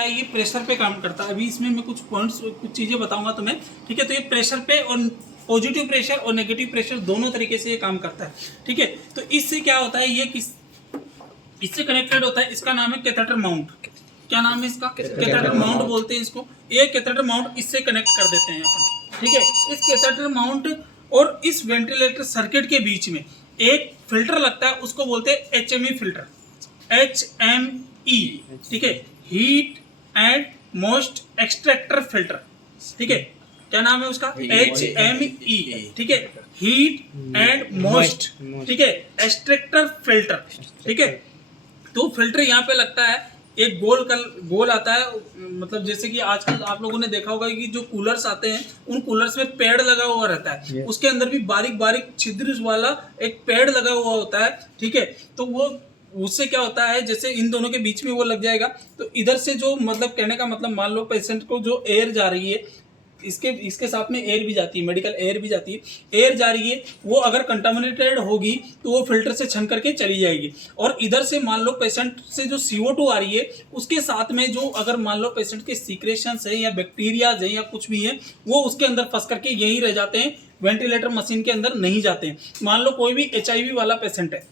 ये प्रेशर पे काम करता है। अभी इसमें मैं कुछ पॉइंट्स कुछ चीज़ें बताऊंगा तुम्हें, ठीक है। तो ये प्रेशर पे और पॉजिटिव प्रेशर और नेगेटिव प्रेशर दोनों तरीके से ये काम करता है, ठीक है। तो इससे क्या होता है, ये किस इससे कनेक्टेड होता है। इसका नाम है कैथेटर माउंट। क्या नाम है इसका? कैथेटर माउंट बोलते हैं इसको। ये कैथेटर माउंट इससे कनेक्ट कर देते हैं अपन, ठीक है। इस कैथेटर माउंट और इस वेंटिलेटर सर्किट के बीच में एक फिल्टर लगता है, उसको बोलते हैं HME फिल्टर, HME, ठीक है, heat and most extractor filter, ठीक है। क्या नाम है उसका? HME, ठीक है, हीट एंड मोस्ट, ठीक है, एक्सट्रैक्टर फिल्टर, ठीक है। तो फिल्टर यहाँ पे लगता है, एक गोल आता है, मतलब जैसे कि आजकल आप लोगों ने देखा होगा कि जो कूलर्स आते हैं उन कूलर्स में पेड़ लगा हुआ रहता है, उसके अंदर भी बारीक बारीक छिद्र वाला एक पेड़ लगा हुआ होता है, ठीक है। तो वो उससे क्या होता है, जैसे इन दोनों के बीच में वो लग जाएगा तो इधर से जो, मतलब कहने का मतलब, मान लो पेशेंट को जो एयर जा रही है, इसके साथ में एयर भी जाती है, मेडिकल एयर भी जाती है, एयर जा रही है, वो अगर कंटामिनेटेड होगी तो वो फिल्टर से छन करके चली जाएगी। और इधर से मान लो पेशेंट से जो CO2 आ रही है, उसके साथ में जो अगर मान लो पेशेंट के सीक्रेशंस है या बैक्टीरिया है या कुछ भी है, वो उसके अंदर फंस करके यहीं रह जाते हैं, वेंटिलेटर मशीन के अंदर नहीं जाते हैं। मान लो कोई भी HIV वाला पेशेंट है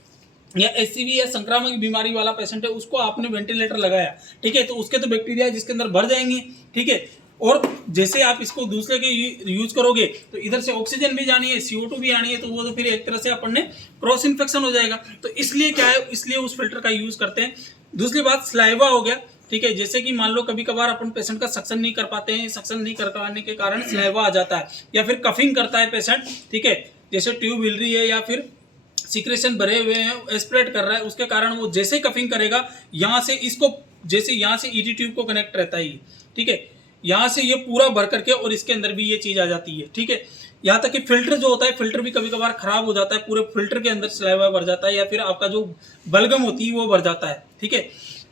या HCV या संक्रामक बीमारी वाला पेशेंट है, उसको आपने वेंटिलेटर लगाया, ठीक है, तो उसके तो बैक्टीरिया जिसके अंदर भर जाएंगे, ठीक है। और जैसे आप इसको दूसरे के यूज करोगे तो इधर से ऑक्सीजन भी जानी है, CO2 भी आनी है, तो वो तो फिर एक तरह से अपन ने क्रॉस इन्फेक्शन हो जाएगा। तो इसलिए क्या है, इसलिए उस फिल्टर का यूज करते हैं। दूसरी बात स्लाइवा हो गया, ठीक है। जैसे कि मान लो कभी कभार अपन पेशेंट का सक्शन नहीं कर पाते हैं, सक्शन नहीं कर पाने के कारण स्लाइवा आ जाता है, या फिर कफिंग करता है पेशेंट, ठीक है, जैसे ट्यूब हिल रही है या फिर सीक्रेशन भरे हुए हैं, एस्पिरेट कर रहा है, उसके कारण वो जैसे कफिंग करेगा, यहाँ से इसको, जैसे यहाँ से ET ट्यूब को कनेक्ट रहता है, ठीक है, यहाँ से ये पूरा भर करके और इसके अंदर भी ये चीज़ आ जाती है, ठीक है। यहाँ तक कि फिल्टर जो होता है, फिल्टर भी कभी कभार खराब हो जाता है, पूरे फिल्टर के अंदर सलाइवा भर जाता है, या फिर आपका जो बलगम होती है वो भर जाता है, ठीक है।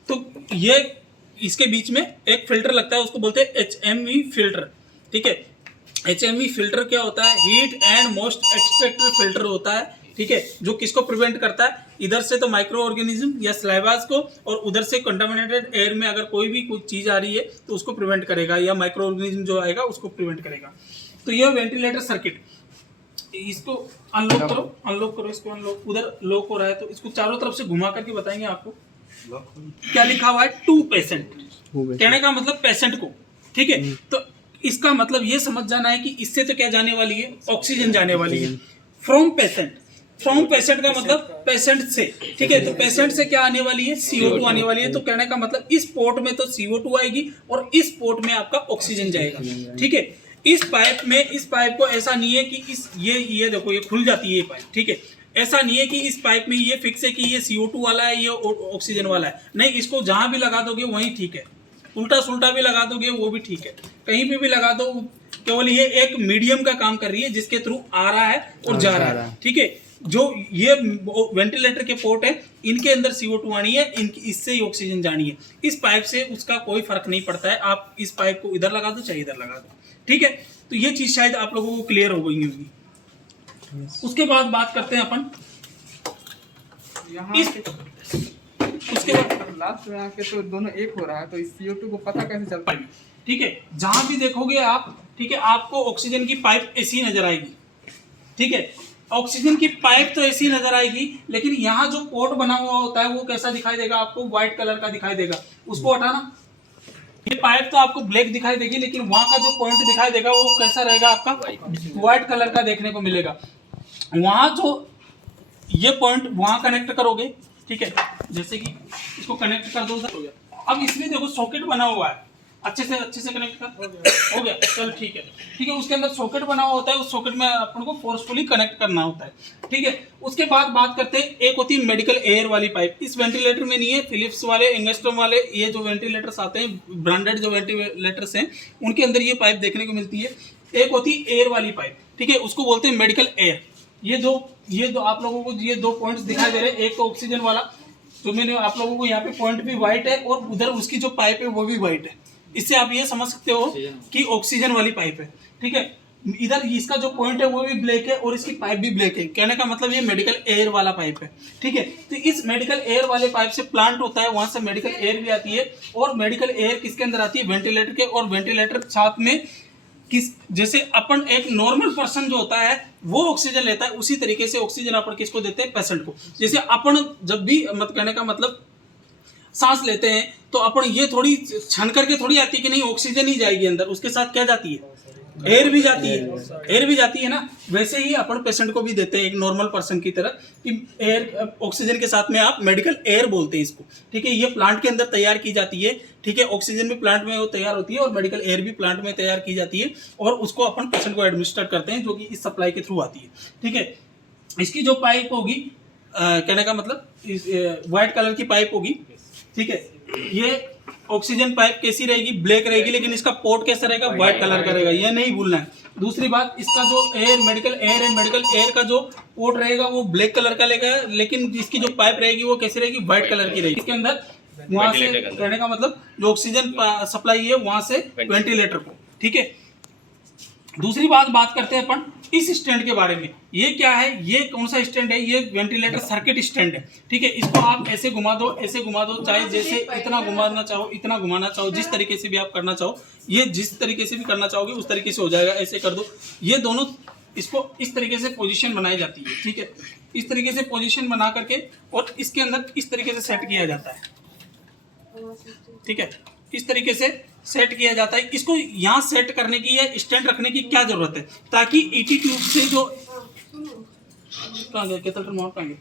तो ये इसके बीच में एक फिल्टर लगता है, उसको बोलते हैं HME फिल्टर, ठीक है। HME फिल्टर क्या होता है? Heat and most extractor filter होता है, ठीक है, जो किसको प्रिवेंट करता है, इधर से तो माइक्रो ऑर्गेनिज्म या स्लाइवास को, और उधर से कंटामिनेटेड एयर में अगर कोई भी कुछ चीज़ आ रही है तो उसको प्रिवेंट करेगा, या माइक्रो ऑर्गेनिज्म जो आएगा उसको प्रिवेंट करेगा। तो यह वेंटिलेटर सर्किट, इसको अनलॉक करो इसको अनलॉक, उधर लॉक हो रहा है तो इसको चारों तरफ से घुमा करके बताएंगे आपको क्या लिखा हुआ है। टू पेशेंट, कहने का मतलब पेशेंट को, ठीक है। तो इसका मतलब ये समझ जाना है कि इससे तो क्या जाने वाली है, ऑक्सीजन जाने वाली है। फ्रॉम पेशेंट का मतलब पेशेंट से, ठीक है। तो पेशेंट से क्या आने वाली है? CO2 आने वाली है। तो कहने का मतलब इस पोर्ट में तो CO2 आएगी और इस पोर्ट में आपका ऑक्सीजन जाएगा, ठीक है। इस पाइप को ऐसा नहीं है कि ये देखो, ये खुल जाती है ये पाइप, ठीक है। ऐसा नहीं है कि इस पाइप में ये फिक्स है कि ये CO2 वाला है, ये ऑक्सीजन वाला है, नहीं। इसको जहां भी लगा दोगे वहीं ठीक है, उल्टा सुल्टा भी लगा दोगे वो भी ठीक है, कहीं पे भी लगा दो, केवल ये एक मीडियम का काम कर रही है जिसके थ्रू आ रहा है और जा रहा है, ठीक है। जो ये वेंटिलेटर के पोर्ट है, इनके अंदर CO2 आनी है, इससे ही ऑक्सीजन जानी है। इस पाइप से उसका कोई फर्क नहीं पड़ता है, आप इस पाइप को इधर लगा दो चाहे इधर लगा दो, ठीक है। तो ये चीज शायद आप लोगों को क्लियर हो गई होगी। उसके बाद बात करते हैं अपन उसके बाद लास्ट में आके तो दोनों एक हो रहा है, तो इस CO2 को पता कैसे चलता है? ठीक है, जहां भी देखोगे आप, ठीक है, आपको ऑक्सीजन की पाइप ऐसी नजर आएगी, ठीक है। ऑक्सीजन की पाइप तो ऐसी नजर आएगी, लेकिन यहाँ जो पोर्ट बना हुआ होता है वो कैसा दिखाई देगा आपको? व्हाइट कलर का दिखाई देगा। उसको हटाना, ये पाइप तो आपको ब्लैक दिखाई देगी, लेकिन वहां का जो पॉइंट दिखाई देगा वो कैसा रहेगा? आपका व्हाइट कलर का देखने को मिलेगा। वहां जो ये पॉइंट वहां कनेक्ट करोगे, ठीक है, जैसे कि इसको कनेक्ट कर दो उधर। अब इसमें देखो सॉकेट बना हुआ है, अच्छे से कनेक्ट कर, हो गया, चल ठीक है। उसके अंदर सॉकेट बना हुआ होता है, उस सॉकेट में अपन को फोर्सफुली कनेक्ट करना होता है, ठीक है। उसके बाद बात करते हैं, एक होती है मेडिकल एयर वाली पाइप। इस वेंटिलेटर में नहीं है, फिलिप्स वाले, एंगस्ट्रॉम वाले, ये जो वेंटिलेटर्स आते हैं, ब्रांडेड जो वेंटिलेटर्स हैं, उनके अंदर ये पाइप देखने को मिलती है। एक होती है एयर वाली पाइप, ठीक है, उसको बोलते हैं मेडिकल एयर। ये दो आप लोगों को ये 2 पॉइंट्स दिखाई दे रहे हैं, एक तो ऑक्सीजन वाला, तो मैंने आप लोगों को यहाँ पे पॉइंट भी व्हाइट है, और उधर उसकी जो पाइप है वो भी व्हाइट है। इससे आप ये समझ सकते हो कि ऑक्सीजन वाली पाइप है, ठीक है। इधर इसका जो पॉइंट है वो भी ब्लैक है और इसकी पाइप भी ब्लैक है। कहने का मतलब ये मेडिकल एयर वाला पाइप है, ठीक है। तो इस मेडिकल एयर वाले पाइप से प्लांट होता है, वहां से मेडिकल एयर भी आती है। और मेडिकल एयर किसके अंदर आती है? वेंटिलेटर के। और वेंटिलेटर साथ में किस, जैसे अपन एक नॉर्मल पर्सन जो होता है वो ऑक्सीजन लेता है, उसी तरीके से ऑक्सीजन अपन किसको देते हैं? पेशेंट को। जैसे अपन जब भी मत कहने का मतलब सांस लेते हैं तो अपन ये थोड़ी छन करके थोड़ी आती है कि नहीं ऑक्सीजन ही जाएगी अंदर, उसके साथ क्या जाती है? एयर भी जाती है, एयर भी जाती है ना। वैसे ही अपन पेशेंट को भी देते हैं एक नॉर्मल पर्सन की तरह कि एयर, ऑक्सीजन के साथ में आप मेडिकल एयर बोलते हैं इसको, ठीक है। ये प्लांट के अंदर तैयार की जाती है, ठीक है। ऑक्सीजन भी प्लांट में वो तैयार होती है और मेडिकल एयर भी प्लांट में तैयार की जाती है और उसको अपन पेशेंट को एडमिनिस्टर करते हैं, जो कि इस सप्लाई के थ्रू आती है, ठीक है। इसकी जो पाइप होगी, कहने का मतलब व्हाइट कलर की पाइप होगी, ठीक है। ये ऑक्सीजन पाइप कैसी रहेगी? ब्लैक रहेगी, लेकिन इसका पोर्ट कैसा रहेगा? व्हाइट कलर का रहेगा, ये नहीं भूलना है। दूसरी बात, इसका जो एयर, मेडिकल एयर है, मेडिकल एयर का जो पोर्ट रहेगा वो ब्लैक कलर का रहेगा, लेकिन इसकी जो पाइप रहेगी वो कैसी रहेगी? व्हाइट कलर की रहेगी। इसके अंदर वहां से कहने का मतलब जो ऑक्सीजन सप्लाई है वहां से वेंटिलेटर को, ठीक है। दूसरी बात करते हैं अपन इस स्टैंड के बारे में। ये क्या है? ये कौन सा स्टैंड है? ये वेंटिलेटर सर्किट स्टैंड है, ठीक है। इसको आप ऐसे घुमा दो, ऐसे घुमा दो, चाहे जैसे इतना घुमाना चाहो, इतना घुमाना चाहो, जिस तरीके से भी आप करना चाहो, ये जिस तरीके से भी करना चाहोगे उस तरीके से हो जाएगा। ऐसे कर दो, ये दोनों, इसको इस तरीके से पोजीशन बनाई जाती है, ठीक है। इस तरीके से पोजीशन बना करके और इसके अंदर इस तरीके से सेट किया जाता है, ठीक है। इस तरीके से सेट किया जाता है। इसको यहाँ सेट करने की या स्टैंड रखने की क्या जरूरत है? ताकि ईटी ट्यूब से जो कैथेटर माउंट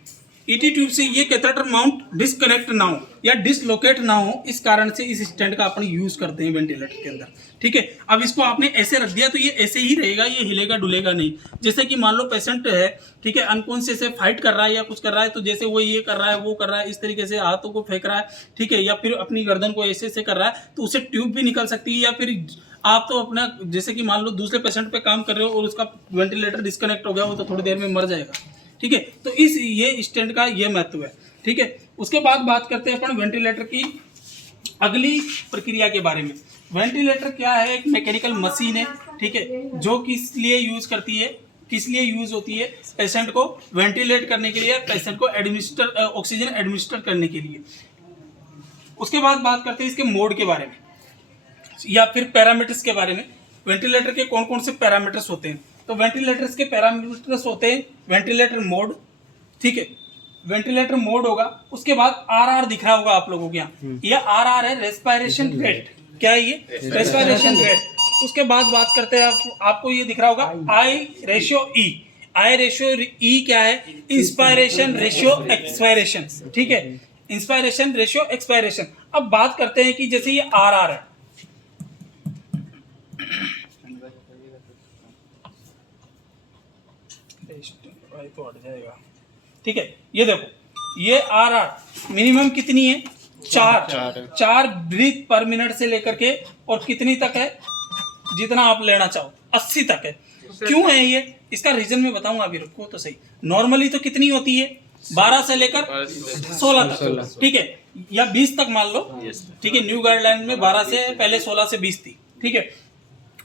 ईटी ट्यूब से ये कैथेटर माउंट डिस्कनेक्ट ना हो या डिसलोकेट ना हो, इस कारण से इस स्टैंड का अपन यूज करते हैं वेंटिलेटर के अंदर, ठीक है। अब इसको आपने ऐसे रख दिया तो ये ऐसे ही रहेगा, ये हिलेगा डुलेगा नहीं। जैसे कि मान लो पेशेंट है, ठीक है, अनकॉन्शियस से फाइट कर रहा है या कुछ कर रहा है, तो जैसे वो ये कर रहा है, वो कर रहा है, इस तरीके से हाथों को फेंक रहा है, ठीक है, या फिर अपनी गर्दन को ऐसे ऐसे कर रहा है, तो उससे ट्यूब भी निकल सकती है। या फिर आप तो अपना, जैसे कि मान लो दूसरे पेशेंट पे काम कर रहे हो और उसका वेंटिलेटर डिस्कनेक्ट हो गया, वो तो थोड़ी देर में मर जाएगा, ठीक है। तो इस ये स्टैंड का ये महत्व है, ठीक है। उसके बाद बात करते हैं अपन वेंटिलेटर की अगली प्रक्रिया के बारे में। वेंटिलेटर क्या है? एक मैकेनिकल मशीन है, ठीक है, जो किस लिए यूज करती है, किस लिए यूज होती है? पेशेंट को वेंटिलेट करने के लिए, पेशेंट को एडमिनिस्टर ऑक्सीजन एडमिनिस्टर करने के लिए। उसके बाद बात करते हैं इसके मोड के बारे में या फिर पैरामीटर्स के बारे में। वेंटिलेटर के कौन कौन से पैरामीटर्स होते हैं? तो वेंटिलेटर्स के पैरामीटर्स होते हैं वेंटिलेटर मोड, ठीक है, वेंटिलेटर मोड होगा। उसके बाद आरआर दिख रहा होगा आप लोगों के यहाँ, ये आरआर है रेस्पिरेशन रेट। क्या है ये? Respiration rate. उसके बाद बात करते हैं आपको ये दिख रहा होगा आई रेशियो ई। आई रेशियो ई क्या है? इंस्पायरेशन रेशियो एक्सपायरेशन, ठीक है, इंस्पायरेशन रेशियो एक्सपायरेशन। अब बात करते हैं कि जैसे ये आरआर है, तो हट जाएगा, ठीक है। ये देखो, ये आरआर मिनिमम कितनी है? 4 ब्रीथ पर मिनट से लेकर के और कितनी तक है? जितना आप लेना चाहो, 80 तक है। क्यों है ये? इसका रीजन मैं बताऊंगा, अभी रुको तो सही। नॉर्मली तो कितनी होती है? 12 से लेकर 16 तक, ठीक है, या 20 तक मान लो, ठीक है। न्यू गाइडलाइन में 12 से पहले 16 से 20 थी, ठीक है।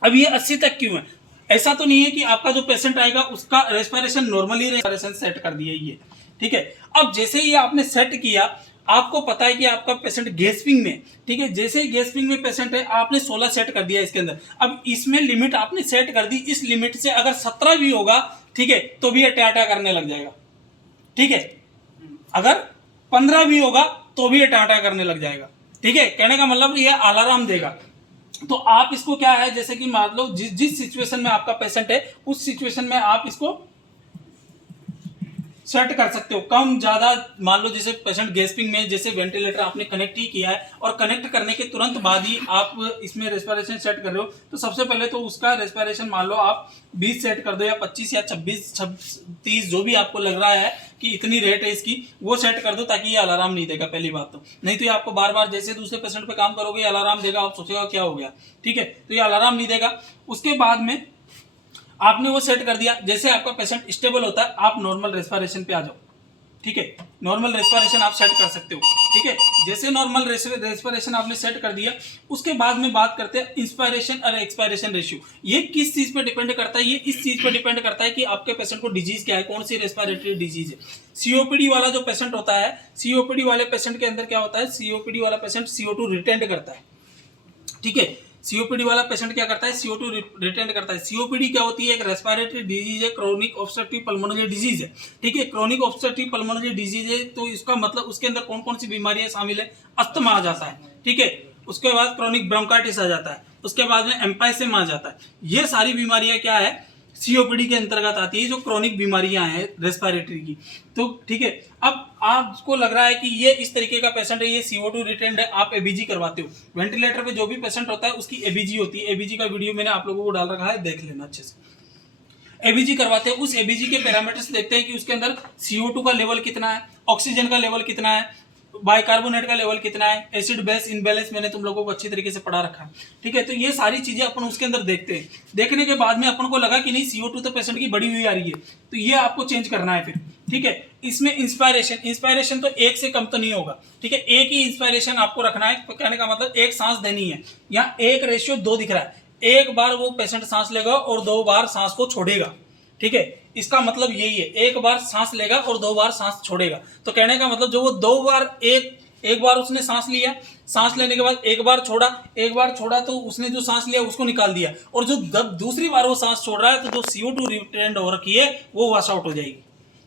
अब ये 80 तक क्यों है? ऐसा तो नहीं है कि आपका जो पेशेंट आएगा उसका रेस्पिरेशन नॉर्मली रेस्पिरेशन सेट कर दिया ये, ठीक है। अब जैसे ही आपने सेट किया, आपको पता है कि आपका पेशेंट गैस्पिंग में, ठीक है, जैसे ही गैस्पिंग में पेशेंट है, आपने 16 सेट कर दिया इसके अंदर। अब इसमें लिमिट आपने सेट कर दी, इस लिमिट से अगर 17 भी होगा, ठीक है, तो भी ये टाटा करने लग जाएगा, ठीक है। अगर 15 भी होगा तो भी ये टाटा करने लग जाएगा, ठीक है। कहने का मतलब ये अलार्म देगा। तो आप इसको क्या है, जैसे कि मान लो जिस सिचुएशन में आपका पेशेंट है, उस सिचुएशन में आप इसको सेट कर सकते हो, कम ज्यादा। मान लो जैसे पेशेंट गैस्पिंग में, जैसे वेंटिलेटर आपने कनेक्ट ही किया है और कनेक्ट करने के तुरंत बाद ही आप इसमें रेस्पिरेशन सेट कर रहे हो, तो सबसे पहले तो उसका रेस्पिरेशन मान लो आप 20 सेट कर दो या 25 या 26, 30, जो भी आपको लग रहा है कि इतनी रेट है इसकी, वो सेट कर दो, ताकि ये अलार्म नहीं देगा पहली बात तो। नहीं तो ये आपको बार बार जैसे दूसरे पेशेंट पे काम करोगे अलार्म देगा, आप सोचेगा क्या हो गया, ठीक है। तो ये अलार्म नहीं देगा। उसके बाद में आपने वो सेट कर दिया, जैसे आपका पेशेंट स्टेबल होता है, आप नॉर्मल रेस्पिरेशन पे आ जाओ, ठीक है। नॉर्मल रेस्पिरेशन आप सेट कर सकते हो, ठीक है। जैसे नॉर्मल रेस्पिरेशन आपने सेट कर दिया, उसके बाद में बात करते हैं इंस्पायरेशन और एक्सपायरेशन रेशियो। ये किस चीज पे डिपेंड करता है? ये इस चीज पे डिपेंड करता है कि आपके पेशेंट को डिजीज क्या है, कौन सी रेस्पिरेटरी डिजीज है। सीओपीडी वाला जो पेशेंट होता है, सीओपीडी वाले पेशेंट के अंदर क्या होता है, सीओपीडी वाला पेशेंट CO2 रिटेंड करता है, ठीक है। सीओपीडी वाला पेशेंट क्या करता है, CO2 रिटेंड करता है। सीओपीडी क्या होती है? एक रेस्पिरेटरी डिजीज है, क्रोनिक ऑब्स्ट्रक्टिव पल्मोनरी डिजीज है, ठीक है। क्रोनिक ऑब्स्ट्रक्टिव पल्मोनरी डिजीज है तो इसका मतलब उसके अंदर कौन कौन सी बीमारियां शामिल है? अस्थमा आ जाता है, ठीक है। उसके बाद क्रोनिक ब्रोंकाइटिस आ जाता है, उसके बाद में एम्पाइसेम आ जाता है। ये सारी बीमारियां क्या है, सीओपीडी के अंतर्गत आती है, जो क्रोनिक बीमारियां हैं रेस्पिरेटरी की। तो ठीक है, अब आपको लग रहा है कि ये इस तरीके का पेशेंट है, ये CO2 रिटेंड है, आप एबीजी करवाते हो। वेंटिलेटर पे जो भी पेशेंट होता है उसकी एबीजी होती है। एबीजी का वीडियो मैंने आप लोगों को डाल रखा है, देख लेना अच्छे से। एबीजी करवाते हैं, उस एबीजी के पैरामीटर्स देखते हैं कि उसके अंदर CO2 का लेवल कितना है, ऑक्सीजन का लेवल कितना है, बाइकार्बोनेट का लेवल कितना है, एसिड बेस इनबैलेंस मैंने तुम लोगों को अच्छी तरीके से पढ़ा रखा है, ठीक है। तो ये सारी चीजें अपन उसके अंदर देखते हैं। देखने के बाद में अपन को लगा कि नहीं CO2 तो पेशेंट की बढ़ी हुई आ रही है, तो ये आपको चेंज करना है फिर, ठीक है। इसमें इंस्पायरेशन तो एक से कम तो नहीं होगा, ठीक है। एक ही इंस्पायरेशन आपको रखना है, तो कहने का मतलब एक सांस देनी है। यहाँ 1:2 दिख रहा है, एक बार वो पेशेंट सांस लेगा और 2 बार सांस को छोड़ेगा, ठीक है। इसका मतलब यही है, एक बार सांस लेगा और 2 बार सांस छोड़ेगा। तो कहने का मतलब जो वो 2 बार एक बार उसने सांस लिया, सांस लेने के बाद एक बार छोड़ा तो उसने जो सांस लिया उसको निकाल दिया, और जो दूसरी बार वो सांस छोड़ रहा है तो जो CO2 रिटेंड हो रखी है वो वॉश आउट हो जाएगी,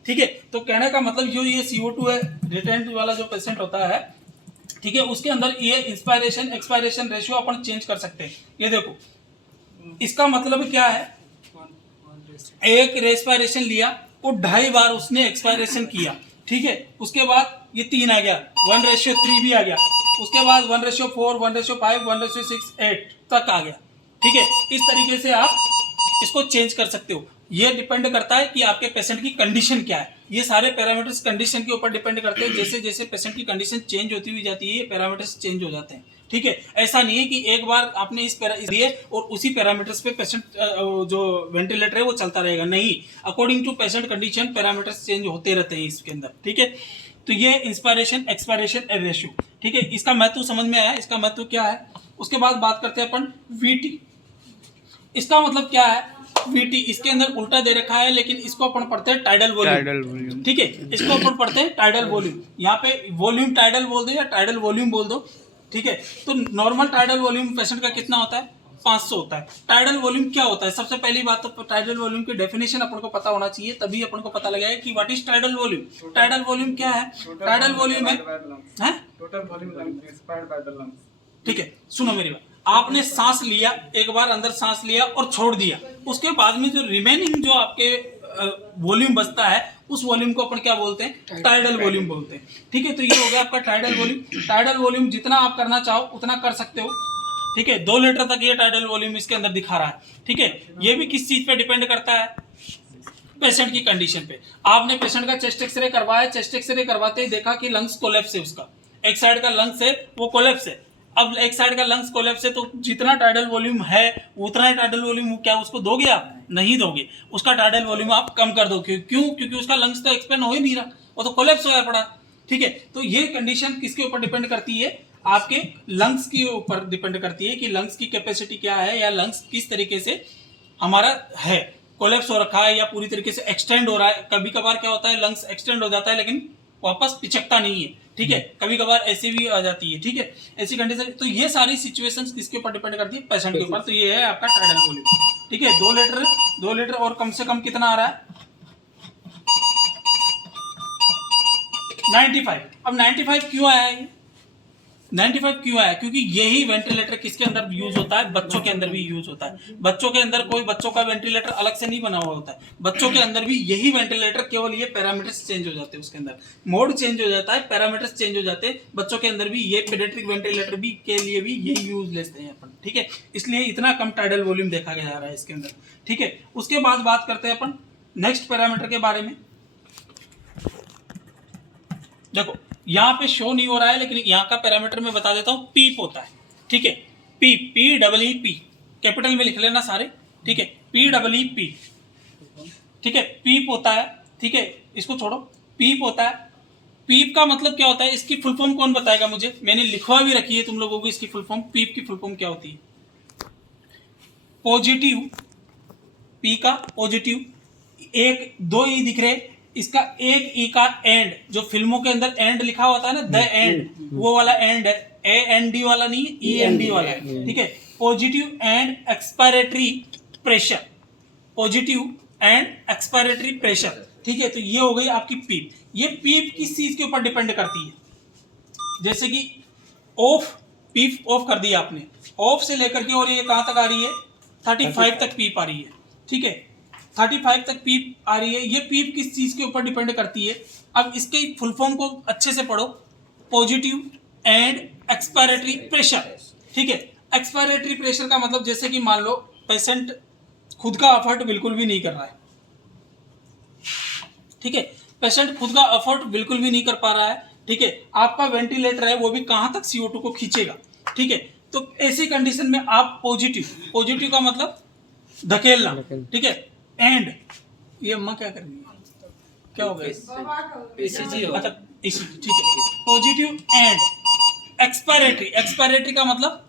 ठीक है। तो कहने का मतलब जो ये CO2 है रिटेंड वाला जो पेशेंट होता है, ठीक है, उसके अंदर ये इंस्पायरेशन एक्सपायरेशन रेशियो अपन चेंज कर सकते हैं। ये देखो, इसका मतलब क्या है, एक रेस्पिरेशन लिया और 2.5 बार उसने एक्सपायरेशन किया, ठीक है। उसके बाद ये 3 आ गया, 1:3 भी आ गया, उसके बाद 1:4, 1:5, 1:6, 8 तक आ गया, ठीक है। इस तरीके से आप इसको चेंज कर सकते हो। ये डिपेंड करता है कि आपके पेशेंट की कंडीशन क्या है। ये सारे पैरामीटर्स कंडीशन के ऊपर डिपेंड करते हैं। जैसे जैसे पेशेंट की कंडीशन चेंज होती हुई जाती है, ये पैरामीटर्स चेंज हो जाते हैं, ठीक है। ऐसा नहीं है कि एक बार आपने इस दिए और उसी पैरामीटर्स पे पेशेंट जो वेंटिलेटर है वो चलता रहेगा, नहीं। According to patient condition parameters change होते रहते हैं इसके अंदर, ठीक है। तो ये इंस्पायरेशन एक्सपायरेशन रेशियो, ठीक है। इसका महत्व समझ में आया, इसका महत्व क्या है। उसके बाद बात करते हैं अपन VT। इसका मतलब क्या है, VT इसके अंदर उल्टा दे रखा है, लेकिन इसको अपन पढ़ते हैं टाइडल वॉल्यूम, ठीक है। इसको अपन पढ़ते हैं टाइडल वॉल्यूम। यहाँ पे वॉल्यूम टाइडल बोल दो या टाइडल वॉल्यूम बोल दो, ठीक है। तो नॉर्मल टाइडल वॉल्यूम पेशेंट का कितना होता है, 500 होता है। टाइडल वॉल्यूम क्या होता है? सबसे पहली बात तो टाइडल वॉल्यूम की डेफिनेशन अपन को पता होना चाहिए, तभी अपन को पता लगेगा कि what is tidal volume. Tidal volume क्या है? टाइडल वॉल्यूम है total volume inspired by the lungs, ठीक है। सुनो मेरी बात, आपने सांस लिया, एक बार अंदर सांस लिया और छोड़ दिया, उसके बाद में जो रिमेनिंग जो आपके वॉल्यूम बचता है उस वॉल्यूम को अपन क्या बोलते हैं, टाइडल वॉल्यूम बोलते हैं, ठीक है। तो ये हो गया आपका टाइडल वॉल्यूम। टाइडल वॉल्यूम जितना आप करना चाहो उतना कर सकते हो, ठीक है। 2 लीटर तक ये टाइडल वॉल्यूम इसके अंदर दिखा रहा है, ठीक है। ये भी किस चीज पे डिपेंड करता है, पेशेंट की कंडीशन पे। आपने पेशेंट का चेस्ट एक्सरे करवाया, चेस्ट एक्सरे करवाते ही देखा कि लंग्स कोलैप्स है, उसका एक साइड का लंग्स है वो कोलैप्स है। अब एक साइड का लंग्स कोलैप्स है, तो जितना टाइडल वॉल्यूम है उतना ही टाइडल वॉल्यूम क्या उसको दोगे आप? नहीं दोगे, उसका टाइडल वॉल्यूम आप कम कर दो। क्यों? क्योंकि उसका लंग्स तो एक्सपेंड हो ही नहीं रहा, वो तो कोलैप्स होया पड़ा, ठीक है। तो ये कंडीशन किसके ऊपर डिपेंड करती है, आपके लंग्स के ऊपर डिपेंड करती है कि लंग्स की कैपेसिटी क्या है, या लंग्स किस तरीके से हमारा है, कोलैप्स हो रखा है या पूरी तरीके से एक्सटेंड हो रहा है। कभी कभार क्या होता है, लंग्स एक्सटेंड हो जाता है लेकिन वापस पिचकता नहीं है, ठीक है। कभी कभार ऐसी भी आ जाती है, ठीक है, ऐसी कंडीशन। तो ये सारी सिचुएशंस किसके ऊपर डिपेंड करती है, पेशेंट के ऊपर। तो ये है आपका टाइडल वॉल्यूम, ठीक है। 2 लीटर और कम से कम कितना आ रहा है, 95। अब 95 क्यों आया है, 95 क्यों आया? क्योंकि यही वेंटिलेटर किसके अंदर यूज होता है, बच्चों के अंदर भी यूज होता है। बच्चों के अंदर कोई बच्चों का वेंटिलेटर अलग से नहीं बना हुआ होता है, बच्चों के अंदर भी यही वेंटिलेटर, केवल ये पैरामीटर्स चेंज हो जाते हैं, उसके अंदर मोड चेंज हो जाता है, पैरामीटर्स चेंज हो जाते हैं। बच्चों के अंदर भी ये पेडियाट्रिक वेंटिलेटर भी के लिए भी यही यूज लेते हैं अपन, ठीक है। इसलिए इतना कम टाइडल वॉल्यूम देखा जा रहा है इसके अंदर, ठीक है। उसके बाद बात करते हैं अपन नेक्स्ट पैरामीटर के बारे में। देखो यहाँ पे शो नहीं हो रहा है, लेकिन यहाँ का पैरामीटर मैं बता देता हूँ, पीप होता है, ठीक है। PEEP कैपिटल में लिख लेना सारे, ठीक है। PEEP, ठीक है। पीप होता है, ठीक है, इसको छोड़ो, पीप होता है, पीप का मतलब क्या होता है, इसकी फुल फॉर्म कौन बताएगा मुझे? मैंने लिखवा भी रखी है तुम लोगों को इसकी फुल फॉर्म। पीप की फुल फॉर्म क्या होती है? पॉजिटिव, पी का पॉजिटिव, एक दो ई दिख रहे, इसका एक ई का एंड, जो फिल्मों के अंदर एंड लिखा होता है ना, द एंड, वो वाला एंड है, ए एन डी वाला नहीं, ई एन डी वाला है, ठीक है। Positive and expiratory pressure, positive and expiratory pressure, ठीक है। तो ये हो गई आपकी पीप। ये पीप किस चीज के ऊपर डिपेंड करती है? जैसे कि ऑफ, पीप ऑफ कर दिया आपने, ऑफ से लेकर के और ये कहां तक आ रही है? 35 तक पीप आ रही है, ठीक है। 35 तक पीप आ रही है। ये पीप किस चीज के ऊपर डिपेंड करती है? अब इसके फुल फॉर्म को अच्छे से पढ़ो, पॉजिटिव एंड एक्सपायरेटरी प्रेशर, ठीक है। एक्सपायरेटरी प्रेशर का मतलब जैसे कि मान लो पेशेंट खुद का एफर्ट बिल्कुल भी नहीं कर रहा है, ठीक है। पेशेंट खुद का एफर्ट बिल्कुल भी नहीं कर पा रहा है, ठीक है। आपका वेंटिलेटर है वो भी कहां तक CO2 को खींचेगा, ठीक है। तो ऐसी कंडीशन में आप पॉजिटिव, पॉजिटिव का मतलब धकेलना, ठीक है। एंड ये अम्मा क्या कर रही है, क्या हो गया? ECG हो। अच्छा ECG, ठीक है। पॉजिटिव एंड एक्सपायरेटरी, एक्सपायरेटरी का मतलब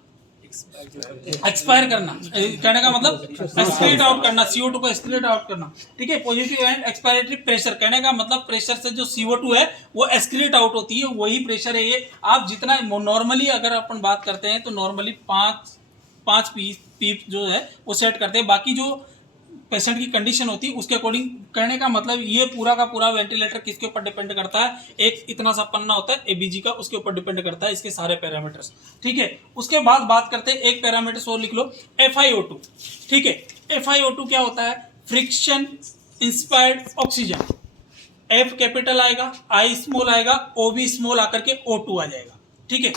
एक्सपायर करना, कहने का मतलब एक्सक्रीट आउट करना, CO2 को एक्सक्रीट आउट करना, ठीक है। पॉजिटिव एंड एक्सपायरेटरी प्रेशर, कहने का मतलब प्रेशर से जो CO2 है वो एक्सक्रीट आउट होती है, वही प्रेशर है ये। आप जितना नॉर्मली अगर अपन बात करते हैं तो नॉर्मली पाँच पीप जो है वो सेट करते हैं, बाकी जो पेशेंट की कंडीशन होती है उसके अकॉर्डिंग। कहने का मतलब ये पूरा का पूरा वेंटिलेटर किसके ऊपर डिपेंड करता है? एक इतना सा पन्ना होता है ABG का, उसके ऊपर डिपेंड करता है इसके सारे पैरामीटर्स, ठीक है। उसके बाद बात करते हैं, एक पैरामीटर्स और लिख लो, FiO2, ठीक है। FiO2 क्या होता है? Friction inspired oxygen. F capital आएगा, I स्मॉल आएगा, OB स्मॉल आकर के O2 आ जाएगा, ठीक है।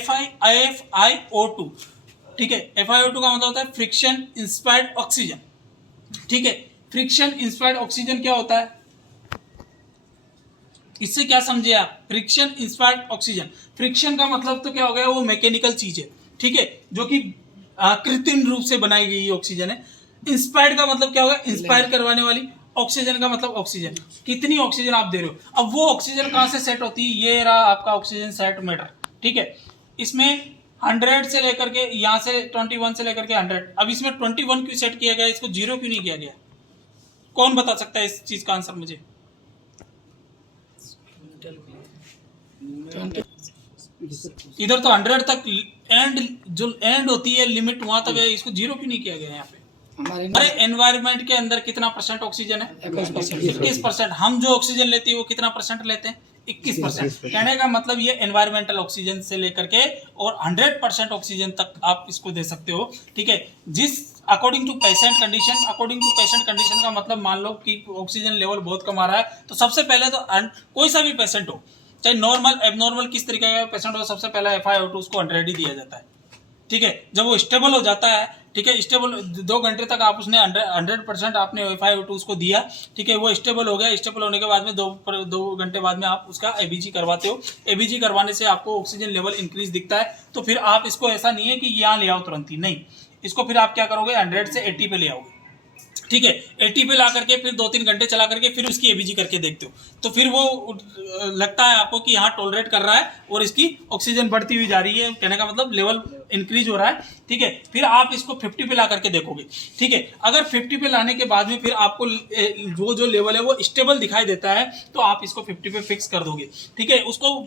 FiO2, ठीक है। FiO2 का मतलब होता है फ्रिक्शन इंस्पायर्ड ऑक्सीजन, ठीक है। फ्रिक्शन इंस्पायर्ड ऑक्सीजन क्या होता है? इससे क्या समझे आप? फ्रिक्शन इंस्पायर्ड ऑक्सीजन, फ्रिक्शन का मतलब तो क्या हो गया? वो मैकेनिकल चीज है, ठीक है, जो कि कृत्रिम रूप से बनाई गई ऑक्सीजन है। इंस्पायर्ड का मतलब क्या होगा? इंस्पायर करवाने वाली। ऑक्सीजन का मतलब ऑक्सीजन, कितनी ऑक्सीजन आप दे रहे हो। अब वो ऑक्सीजन कहां से सेट होती है? ये रहा आपका ऑक्सीजन सेट मीटर, ठीक है। इसमें 100 से लेकर के यहाँ से 21 से लेकर के 100, अब इसमें 21 क्यों सेट किया गया, इसको 0 क्यों नहीं किया गया? कौन बता सकता है इस चीज का आंसर मुझे? इधर तो 100 तक एंड, जो एंड होती है लिमिट वहां तक है, इसको 0 क्यों नहीं किया गया यहाँ पे? हमारे एनवायरनमेंट के अंदर कितना परसेंट ऑक्सीजन है? 21%। हम जो ऑक्सीजन लेते हैं वो कितना परसेंट लेते हैं? 21%। कहने का मतलब ये एनवायरमेंटल ऑक्सीजन से लेकर के और 100% ऑक्सीजन तक आप इसको दे सकते हो, ठीक है। जिस according to patient condition, according to patient condition का मतलब मान लो कि ऑक्सीजन लेवल बहुत कम आ रहा है, तो सबसे पहले तो कोई सा भी पेशेंट हो, चाहे नॉर्मल एबनॉर्मल किस तरीके का पेशेंट हो, सबसे पहले FiO2 उसको 100 ही दिया जाता है, ठीक है। जब वो स्टेबल हो जाता है, ठीक है, स्टेबल 2 घंटे तक आप उसने 100% आपने FiO2 उसको दिया, ठीक है, वो स्टेबल हो गया। स्टेबल होने के बाद में 2 घंटे बाद में आप उसका ABG करवाते हो। ABG करवाने से आपको ऑक्सीजन लेवल इंक्रीज दिखता है, तो फिर आप इसको ऐसा नहीं है कि यहाँ ले आओ तुरंत ही, नहीं, इसको फिर आप क्या करोगे? 100 से 80 पे ले आओगे, ठीक है। 80 पे ला करके फिर 2-3 घंटे चला करके फिर उसकी ABG करके देखते हो, तो फिर वो लगता है आपको कि हाँ टॉलरेट कर रहा है और इसकी ऑक्सीजन बढ़ती हुई जा रही है, कहने का मतलब लेवल इंक्रीज हो रहा है, ठीक है। फिर आप इसको 50 पे ला करके देखोगे, ठीक है। अगर 50 पे लाने के बाद में फिर आपको वो जो लेवल है वो स्टेबल दिखाई देता है, तो आप इसको 50 पे फिक्स कर दोगे, ठीक है। उसको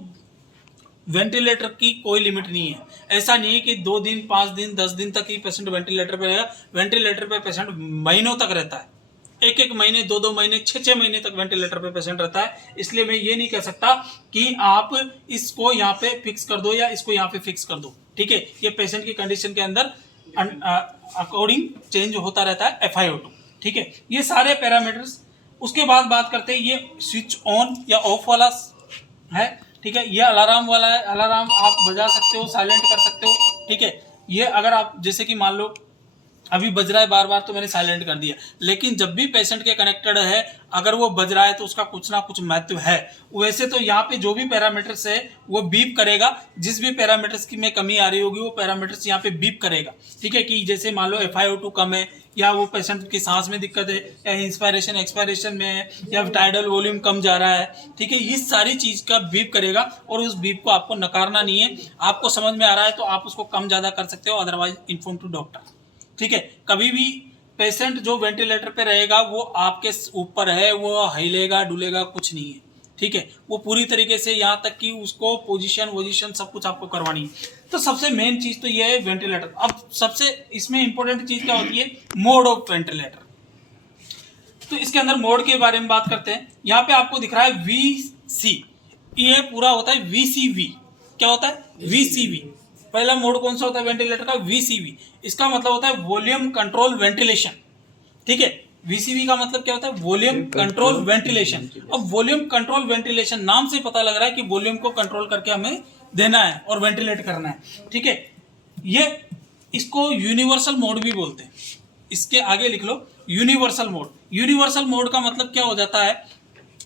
वेंटिलेटर की कोई लिमिट नहीं है, ऐसा नहीं है कि 2 दिन 5 दिन 10 दिन तक ही पेशेंट वेंटिलेटर पे रहेगा। वेंटिलेटर पे पेशेंट महीनों तक रहता है, 1-1 महीने 2-2 महीने 6-6 महीने तक वेंटिलेटर पे पेशेंट रहता है। इसलिए मैं ये नहीं कह सकता कि आप इसको यहाँ पे फिक्स कर दो या इसको यहाँ पे फिक्स कर दो, ठीक है। ये पेशेंट की कंडीशन के अंदर अकॉर्डिंग चेंज होता रहता है FiO2, ठीक है। ये सारे पैरामीटर्स। उसके बाद बात करते हैं, ये स्विच ऑन या ऑफ वाला है, ठीक है। ये अलार्म वाला है, अलार्म आप बजा सकते हो, साइलेंट कर सकते हो, ठीक है। ये अगर आप जैसे कि मान लो अभी बज रहा है बार बार तो मैंने साइलेंट कर दिया, लेकिन जब भी पेशेंट के कनेक्टेड है अगर वो बज रहा है तो उसका कुछ ना कुछ महत्व है। वैसे तो यहाँ पे जो भी पैरामीटर्स है वो बीप करेगा, जिस भी पैरामीटर्स की में कमी आ रही होगी वो पैरामीटर्स यहाँ पे बीप करेगा। ठीक है, कि जैसे मान लो FiO2 कम है, या वो पेशेंट की सांस में दिक्कत है, या इंस्पायरेशन एक्सपायरेशन में है, या टाइडल वॉल्यूम कम जा रहा है। ठीक है, इस सारी चीज़ का बीप करेगा और उस बीप को आपको नकारना नहीं है। आपको समझ में आ रहा है तो आप उसको कम ज़्यादा कर सकते हो, अदरवाइज इन्फॉर्म टू डॉक्टर। ठीक है, कभी भी पेशेंट जो वेंटिलेटर पे रहेगा वो आपके ऊपर है, वो हिलेगा डुलेगा कुछ नहीं है। ठीक है, वो पूरी तरीके से यहाँ तक कि उसको पोजीशन सब कुछ आपको करवानी है। तो सबसे मेन चीज़ तो ये है वेंटिलेटर। अब सबसे इसमें इंपॉर्टेंट चीज़ क्या होती है, मोड ऑफ वेंटिलेटर। तो इसके अंदर मोड के बारे में बात करते हैं। यहाँ पे आपको दिख रहा है VC, ये पूरा होता है VCV। क्या होता है, VCV। पहला मोड कौन सा होता है वेंटिलेटर का, VCV। इसका मतलब होता है वॉल्यूम कंट्रोल वेंटिलेशन। ठीक है, VCV का मतलब क्या होता है, वॉल्यूम कंट्रोल वेंटिलेशन। अब वॉल्यूम कंट्रोल वेंटिलेशन नाम से पता लग रहा है कि वॉल्यूम को कंट्रोल करके हमें देना है और वेंटिलेट करना है। ठीक है, ये इसको यूनिवर्सल मोड भी बोलते हैं। इसके आगे लिख लो यूनिवर्सल मोड। यूनिवर्सल मोड का मतलब क्या हो जाता है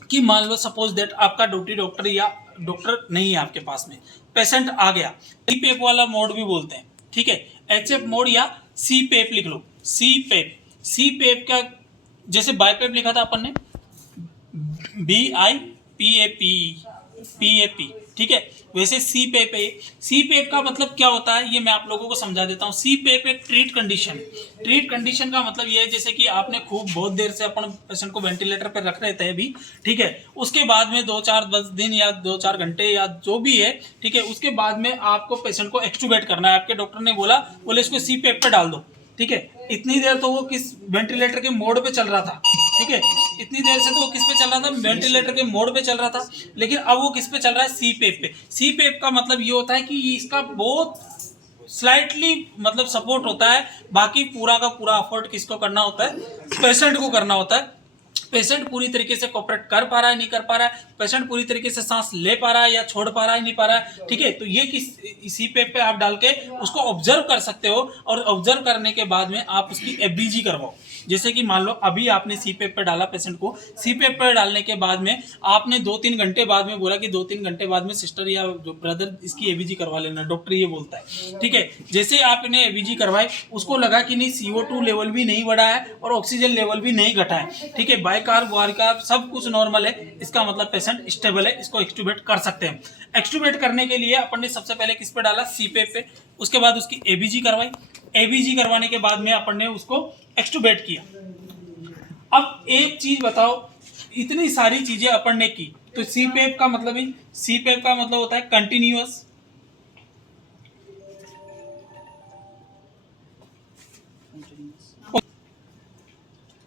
कि मान लो सपोज दैट आपका ड्यूटी डॉक्टर या डॉक्टर नहीं है आपके पास में, पेशेंट आ गया, CPAP वाला मोड भी बोलते हैं। ठीक है, HF मोड या CPAP लिख लो, CPAP का जैसे बाईपेप लिखा था अपन ने, BIPAP। ठीक है, वैसे CPAP का मतलब क्या होता है ये मैं आप लोगों को समझा देता हूँ। CPAP एक ट्रीट कंडीशन है। ट्रीट कंडीशन का मतलब ये है जैसे कि आपने खूब बहुत देर से अपन पेशेंट को वेंटिलेटर पर रख रहे थे अभी। ठीक है, उसके बाद में 2-4 दिन या 2-4 घंटे या जो भी है, ठीक है, उसके बाद में आपको पेशेंट को एक्सट्यूबेट करना है। आपके डॉक्टर ने बोले इसको CPAP पे डाल दो। ठीक है, इतनी देर तो वो किस वेंटिलेटर के मोड पे चल रहा था। ठीक है, इतनी देर से तो वो किस पे चल रहा था, वेंटिलेटर के मोड पे चल रहा था, लेकिन अब वो किस पे चल रहा है, CPAP पे। CPAP का मतलब ये होता है कि इसका बहुत स्लाइटली मतलब सपोर्ट होता है, बाकी पूरा का पूरा एफर्ट किसको करना होता है, पेशेंट को करना होता है। पेशेंट पूरी तरीके से कोऑपरेट कर पा रहा है नहीं कर पा रहा है, पेशेंट पूरी तरीके से सांस ले पा रहा है या छोड़ पा रहा है नहीं पा रहा है। ठीक है, तो ये किस CPAP पे आप डाल के उसको ऑब्जर्व कर सकते हो, और ऑब्जर्व करने के बाद में आप उसकी FBG करवाओ। जैसे कि मान लो अभी आपने CPAP पे डाला पेशेंट को, CPAP पे डालने के बाद में आपने 2-3 घंटे बाद में बोला कि 2-3 घंटे बाद में सिस्टर या जो ब्रदर इसकी ABG करवा लेना, डॉक्टर ये बोलता है। ठीक है, जैसे आपने ABG करवाई, उसको लगा कि नहीं CO2 लेवल भी नहीं बढ़ा है और ऑक्सीजन लेवल भी नहीं घटा है। ठीक है, बाइकार्ब वाइकार्ब सब कुछ नॉर्मल है, इसका मतलब पेशेंट स्टेबल है, इसको एक्सट्यूबेट कर सकते हैं। एक्सट्यूबेट करने के लिए अपन ने सबसे पहले किस पे डाला, CPAP पे। उसके बाद उसकी ABG करवाई, ABG करवाने के बाद में अपन ने उसको एक्सट्यूबेट किया। अब एक चीज बताओ, इतनी सारी चीजें अपन ने की, तो CPAP का मतलब ही, CPAP का मतलब होता है कंटिन्यूअस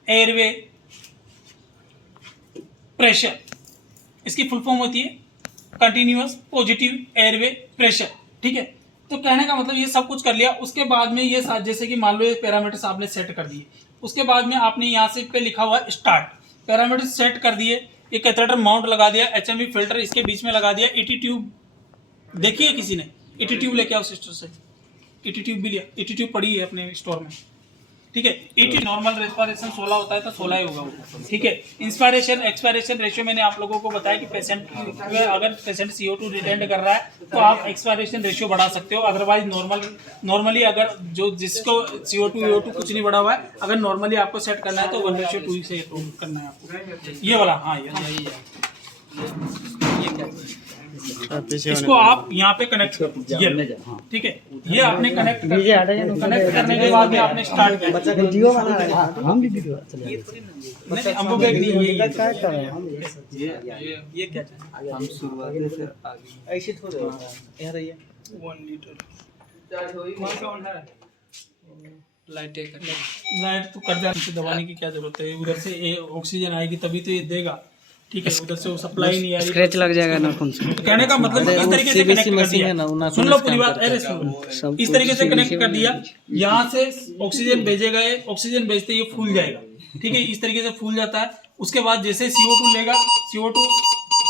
एयरवे प्रेशर। इसकी फुल फॉर्म होती है कंटिन्यूअस पॉजिटिव एयरवे प्रेशर। ठीक है, तो कहने का मतलब ये सब कुछ कर लिया। उसके बाद में ये जैसे कि मान लो ये पैरामीटर्स आपने सेट कर दिए, उसके बाद में आपने यहाँ से पे लिखा हुआ स्टार्ट, पैरामीटर्स सेट कर दिए, ये कैथेटर माउंट लगा दिया, HMV फिल्टर इसके बीच में लगा दिया, ET ट्यूब देखिए किसी ने, ET ट्यूब लेके आओ सिस्टर से, ET ट्यूब भी लिया, ET ट्यूब पड़ी है अपने स्टोर में। ठीक है, ET नॉर्मल रेस्पिरेशन 16 होता है तो 16 ही होगा वो। ठीक है, इंस्पायरेशन एक्सपायरेशन रेशियो मैंने आप लोगों को बताया कि पेशेंट अगर पेशेंट CO2 रिटेंड कर रहा है तो आप एक्सपायरेशन रेशियो बढ़ा सकते हो, अदरवाइज नॉर्मली अगर जो जिसको CO2 कुछ नहीं बढ़ा हुआ है, अगर नॉर्मली आपको सेट करना है तो 1:2 से करना है आपको। ये वाला, हाँ ये इसको आप यहाँ पे कनेक्ट कर दीजिए। ठीक है, ये आपने कनेक्ट करने के बाद में आपने स्टार्ट किया। वीडियो बना रहे हैं हम भी वीडियो नहीं हमको बैग नहीं, ये क्या कर रहे हैं हम ये क्या चाहिए, हम शुरुआत से आगे ऐसे थोड़े होता है यार। ये 1 लीटर लाइट तो कर जाने से दबाने की क्या जरूरत है, उधर से ऑक्सीजन आएगी तभी तो ये देगा। ठीक है, उधर से वो सप्लाई नहीं आ रही, स्क्रैच लग जाएगा ना कौन सा। तो कहने का मतलब इस तरीके से कनेक्ट कर दिया। सुन लो पूरी बात, अरे सुन, इस तरीके से कनेक्ट कर दिया, यहाँ से ऑक्सीजन भेजेगा, ये ऑक्सीजन भेजते ये फूल जाएगा। ठीक है, इस तरीके से फूल जाता है। उसके बाद जैसे CO2 लेगा, CO2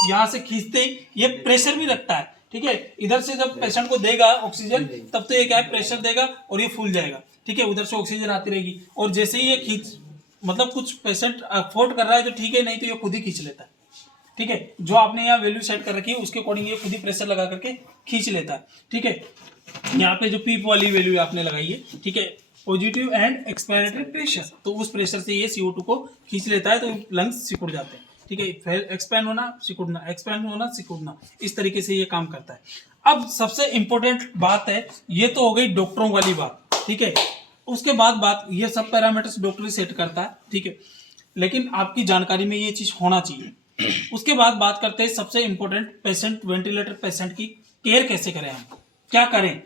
यहाँ से खींचते ही ये प्रेशर भी रखता है। ठीक है, इधर से जब पेशेंट को देगा ऑक्सीजन तब तो ये क्या है, प्रेशर देगा और ये फूल जाएगा। ठीक है, उधर से ऑक्सीजन आती रहेगी, और जैसे ही ये खींच मतलब कुछ पेशेंट अफोर्ड कर रहा है तो ठीक है, नहीं तो ये खुद ही खींच लेता है। ठीक है, जो आपने यहाँ वैल्यू सेट कर रखी है उसके अकॉर्डिंग ये खुद ही प्रेशर लगा करके खींच लेता है। ठीक है, यहाँ पे जो पीप वाली वैल्यू आपने लगाई है, ठीक है, पॉजिटिव एंड एक्सपायरेटरी प्रेशर, तो उस प्रेशर से ये CO2 को खींच लेता है, तो लंग्स सिकुड़ जाते हैं। ठीक है, फिर एक्सपैंड होना सिकुड़ना, एक्सपैंड होना सिकुड़ना, इस तरीके से ये काम करता है। अब सबसे इंपॉर्टेंट बात है, ये तो हो गई डॉक्टरों वाली बात। ठीक है, उसके बाद बात, ये सब पैरामीटर्स डॉक्टर ही सेट करता है। ठीक है, लेकिन आपकी जानकारी में ये चीज होना चाहिए। उसके बाद बात करते हैं सबसे इंपॉर्टेंट, पेशेंट वेंटिलेटर पेशेंट की केयर कैसे करें, हम क्या करें।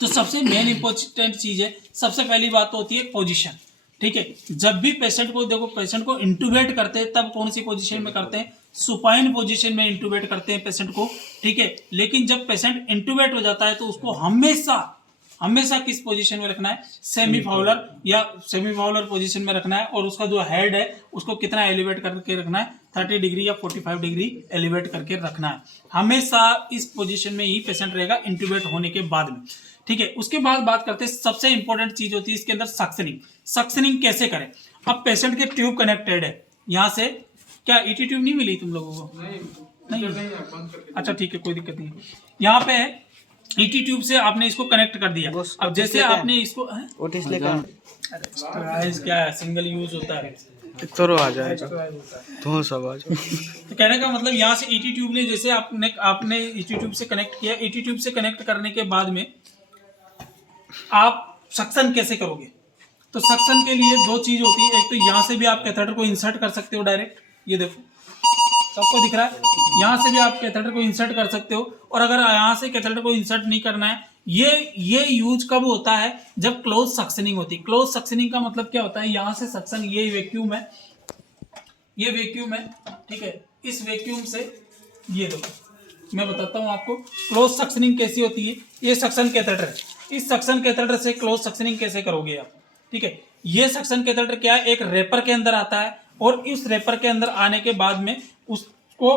तो सबसे मेन इंपॉर्टेंट चीज है, सबसे पहली बात तो होती है पोजीशन। ठीक है, जब भी पेशेंट को देखो, पेशेंट को इंटूबेट करते हैं तब कौन सी पोजीशन में करते हैं, सुपाइन पोजीशन में इंटूबेट करते हैं पेशेंट को। ठीक है, लेकिन जब पेशेंट इंटूबेट हो जाता है तो उसको हमेशा किस पोजीशन में रखना है, सेमी फाउलर या सेमी फाउलर पोजीशन में रखना है, और उसका जो हेड है उसको कितना एलिवेट करके रखना है, 30 डिग्री या 45 डिग्री एलिवेट करके रखना है। हमेशा इस पोजीशन में ही पेशेंट रहेगा इंटूबेट होने के बाद में। ठीक है, उसके बाद बात करते हैं, सबसे इंपॉर्टेंट चीज होती है इसके अंदर सक्शनिंग। सक्शनिंग कैसे करें। अब पेशेंट के ट्यूब कनेक्टेड है, यहाँ से क्या ET ट्यूब नहीं मिली तुम लोगों को? नहीं, अच्छा ठीक है, कोई दिक्कत नहीं। यहाँ पे है ET ट्यूब से आपने इसको कनेक्ट कर दिया। अब जैसे आपने इसको क्या है, सिंगल यूज होता है, तो आ जाएगा तो सब आ जाएगा। तो कहने का मतलब यहाँ से ET ट्यूब ने, जैसे आपने ET ट्यूब से कनेक्ट किया, ET ट्यूब से कनेक्ट करने के बाद में आप सक्शन कैसे करोगे। तो सक्शन के लिए दो चीज होती है, एक तो यहाँ से भी आप कैथेटर को इंसर्ट कर सकते हो डायरेक्ट, ये देखो सबको दिख रहा है, यहाँ से भी आप कैथेटर को इंसर्ट कर सकते हो। और अगर यहाँ से कैथेटर को इंसर्ट नहीं करना है, ये यूज कब होता है, जब क्लोज सक्शनिंग होती है। क्लोज सक्शनिंग का मतलब क्या होता है, यहाँ से सक्शन, ये वैक्यूम है, ये वैक्यूम है। ठीक है, इस वैक्यूम से ये देखो मैं बताता हूँ आपको क्लोज सक्शनिंग कैसी होती है। ये सक्शन कैथेटर है, इस सक्शन कैथेटर से क्लोज सक्शनिंग कैसे करोगे आप। ठीक है, ये सक्शन कैथेटर क्या है, एक रेपर के अंदर आता है, और इस रेपर के अंदर आने के बाद में उसको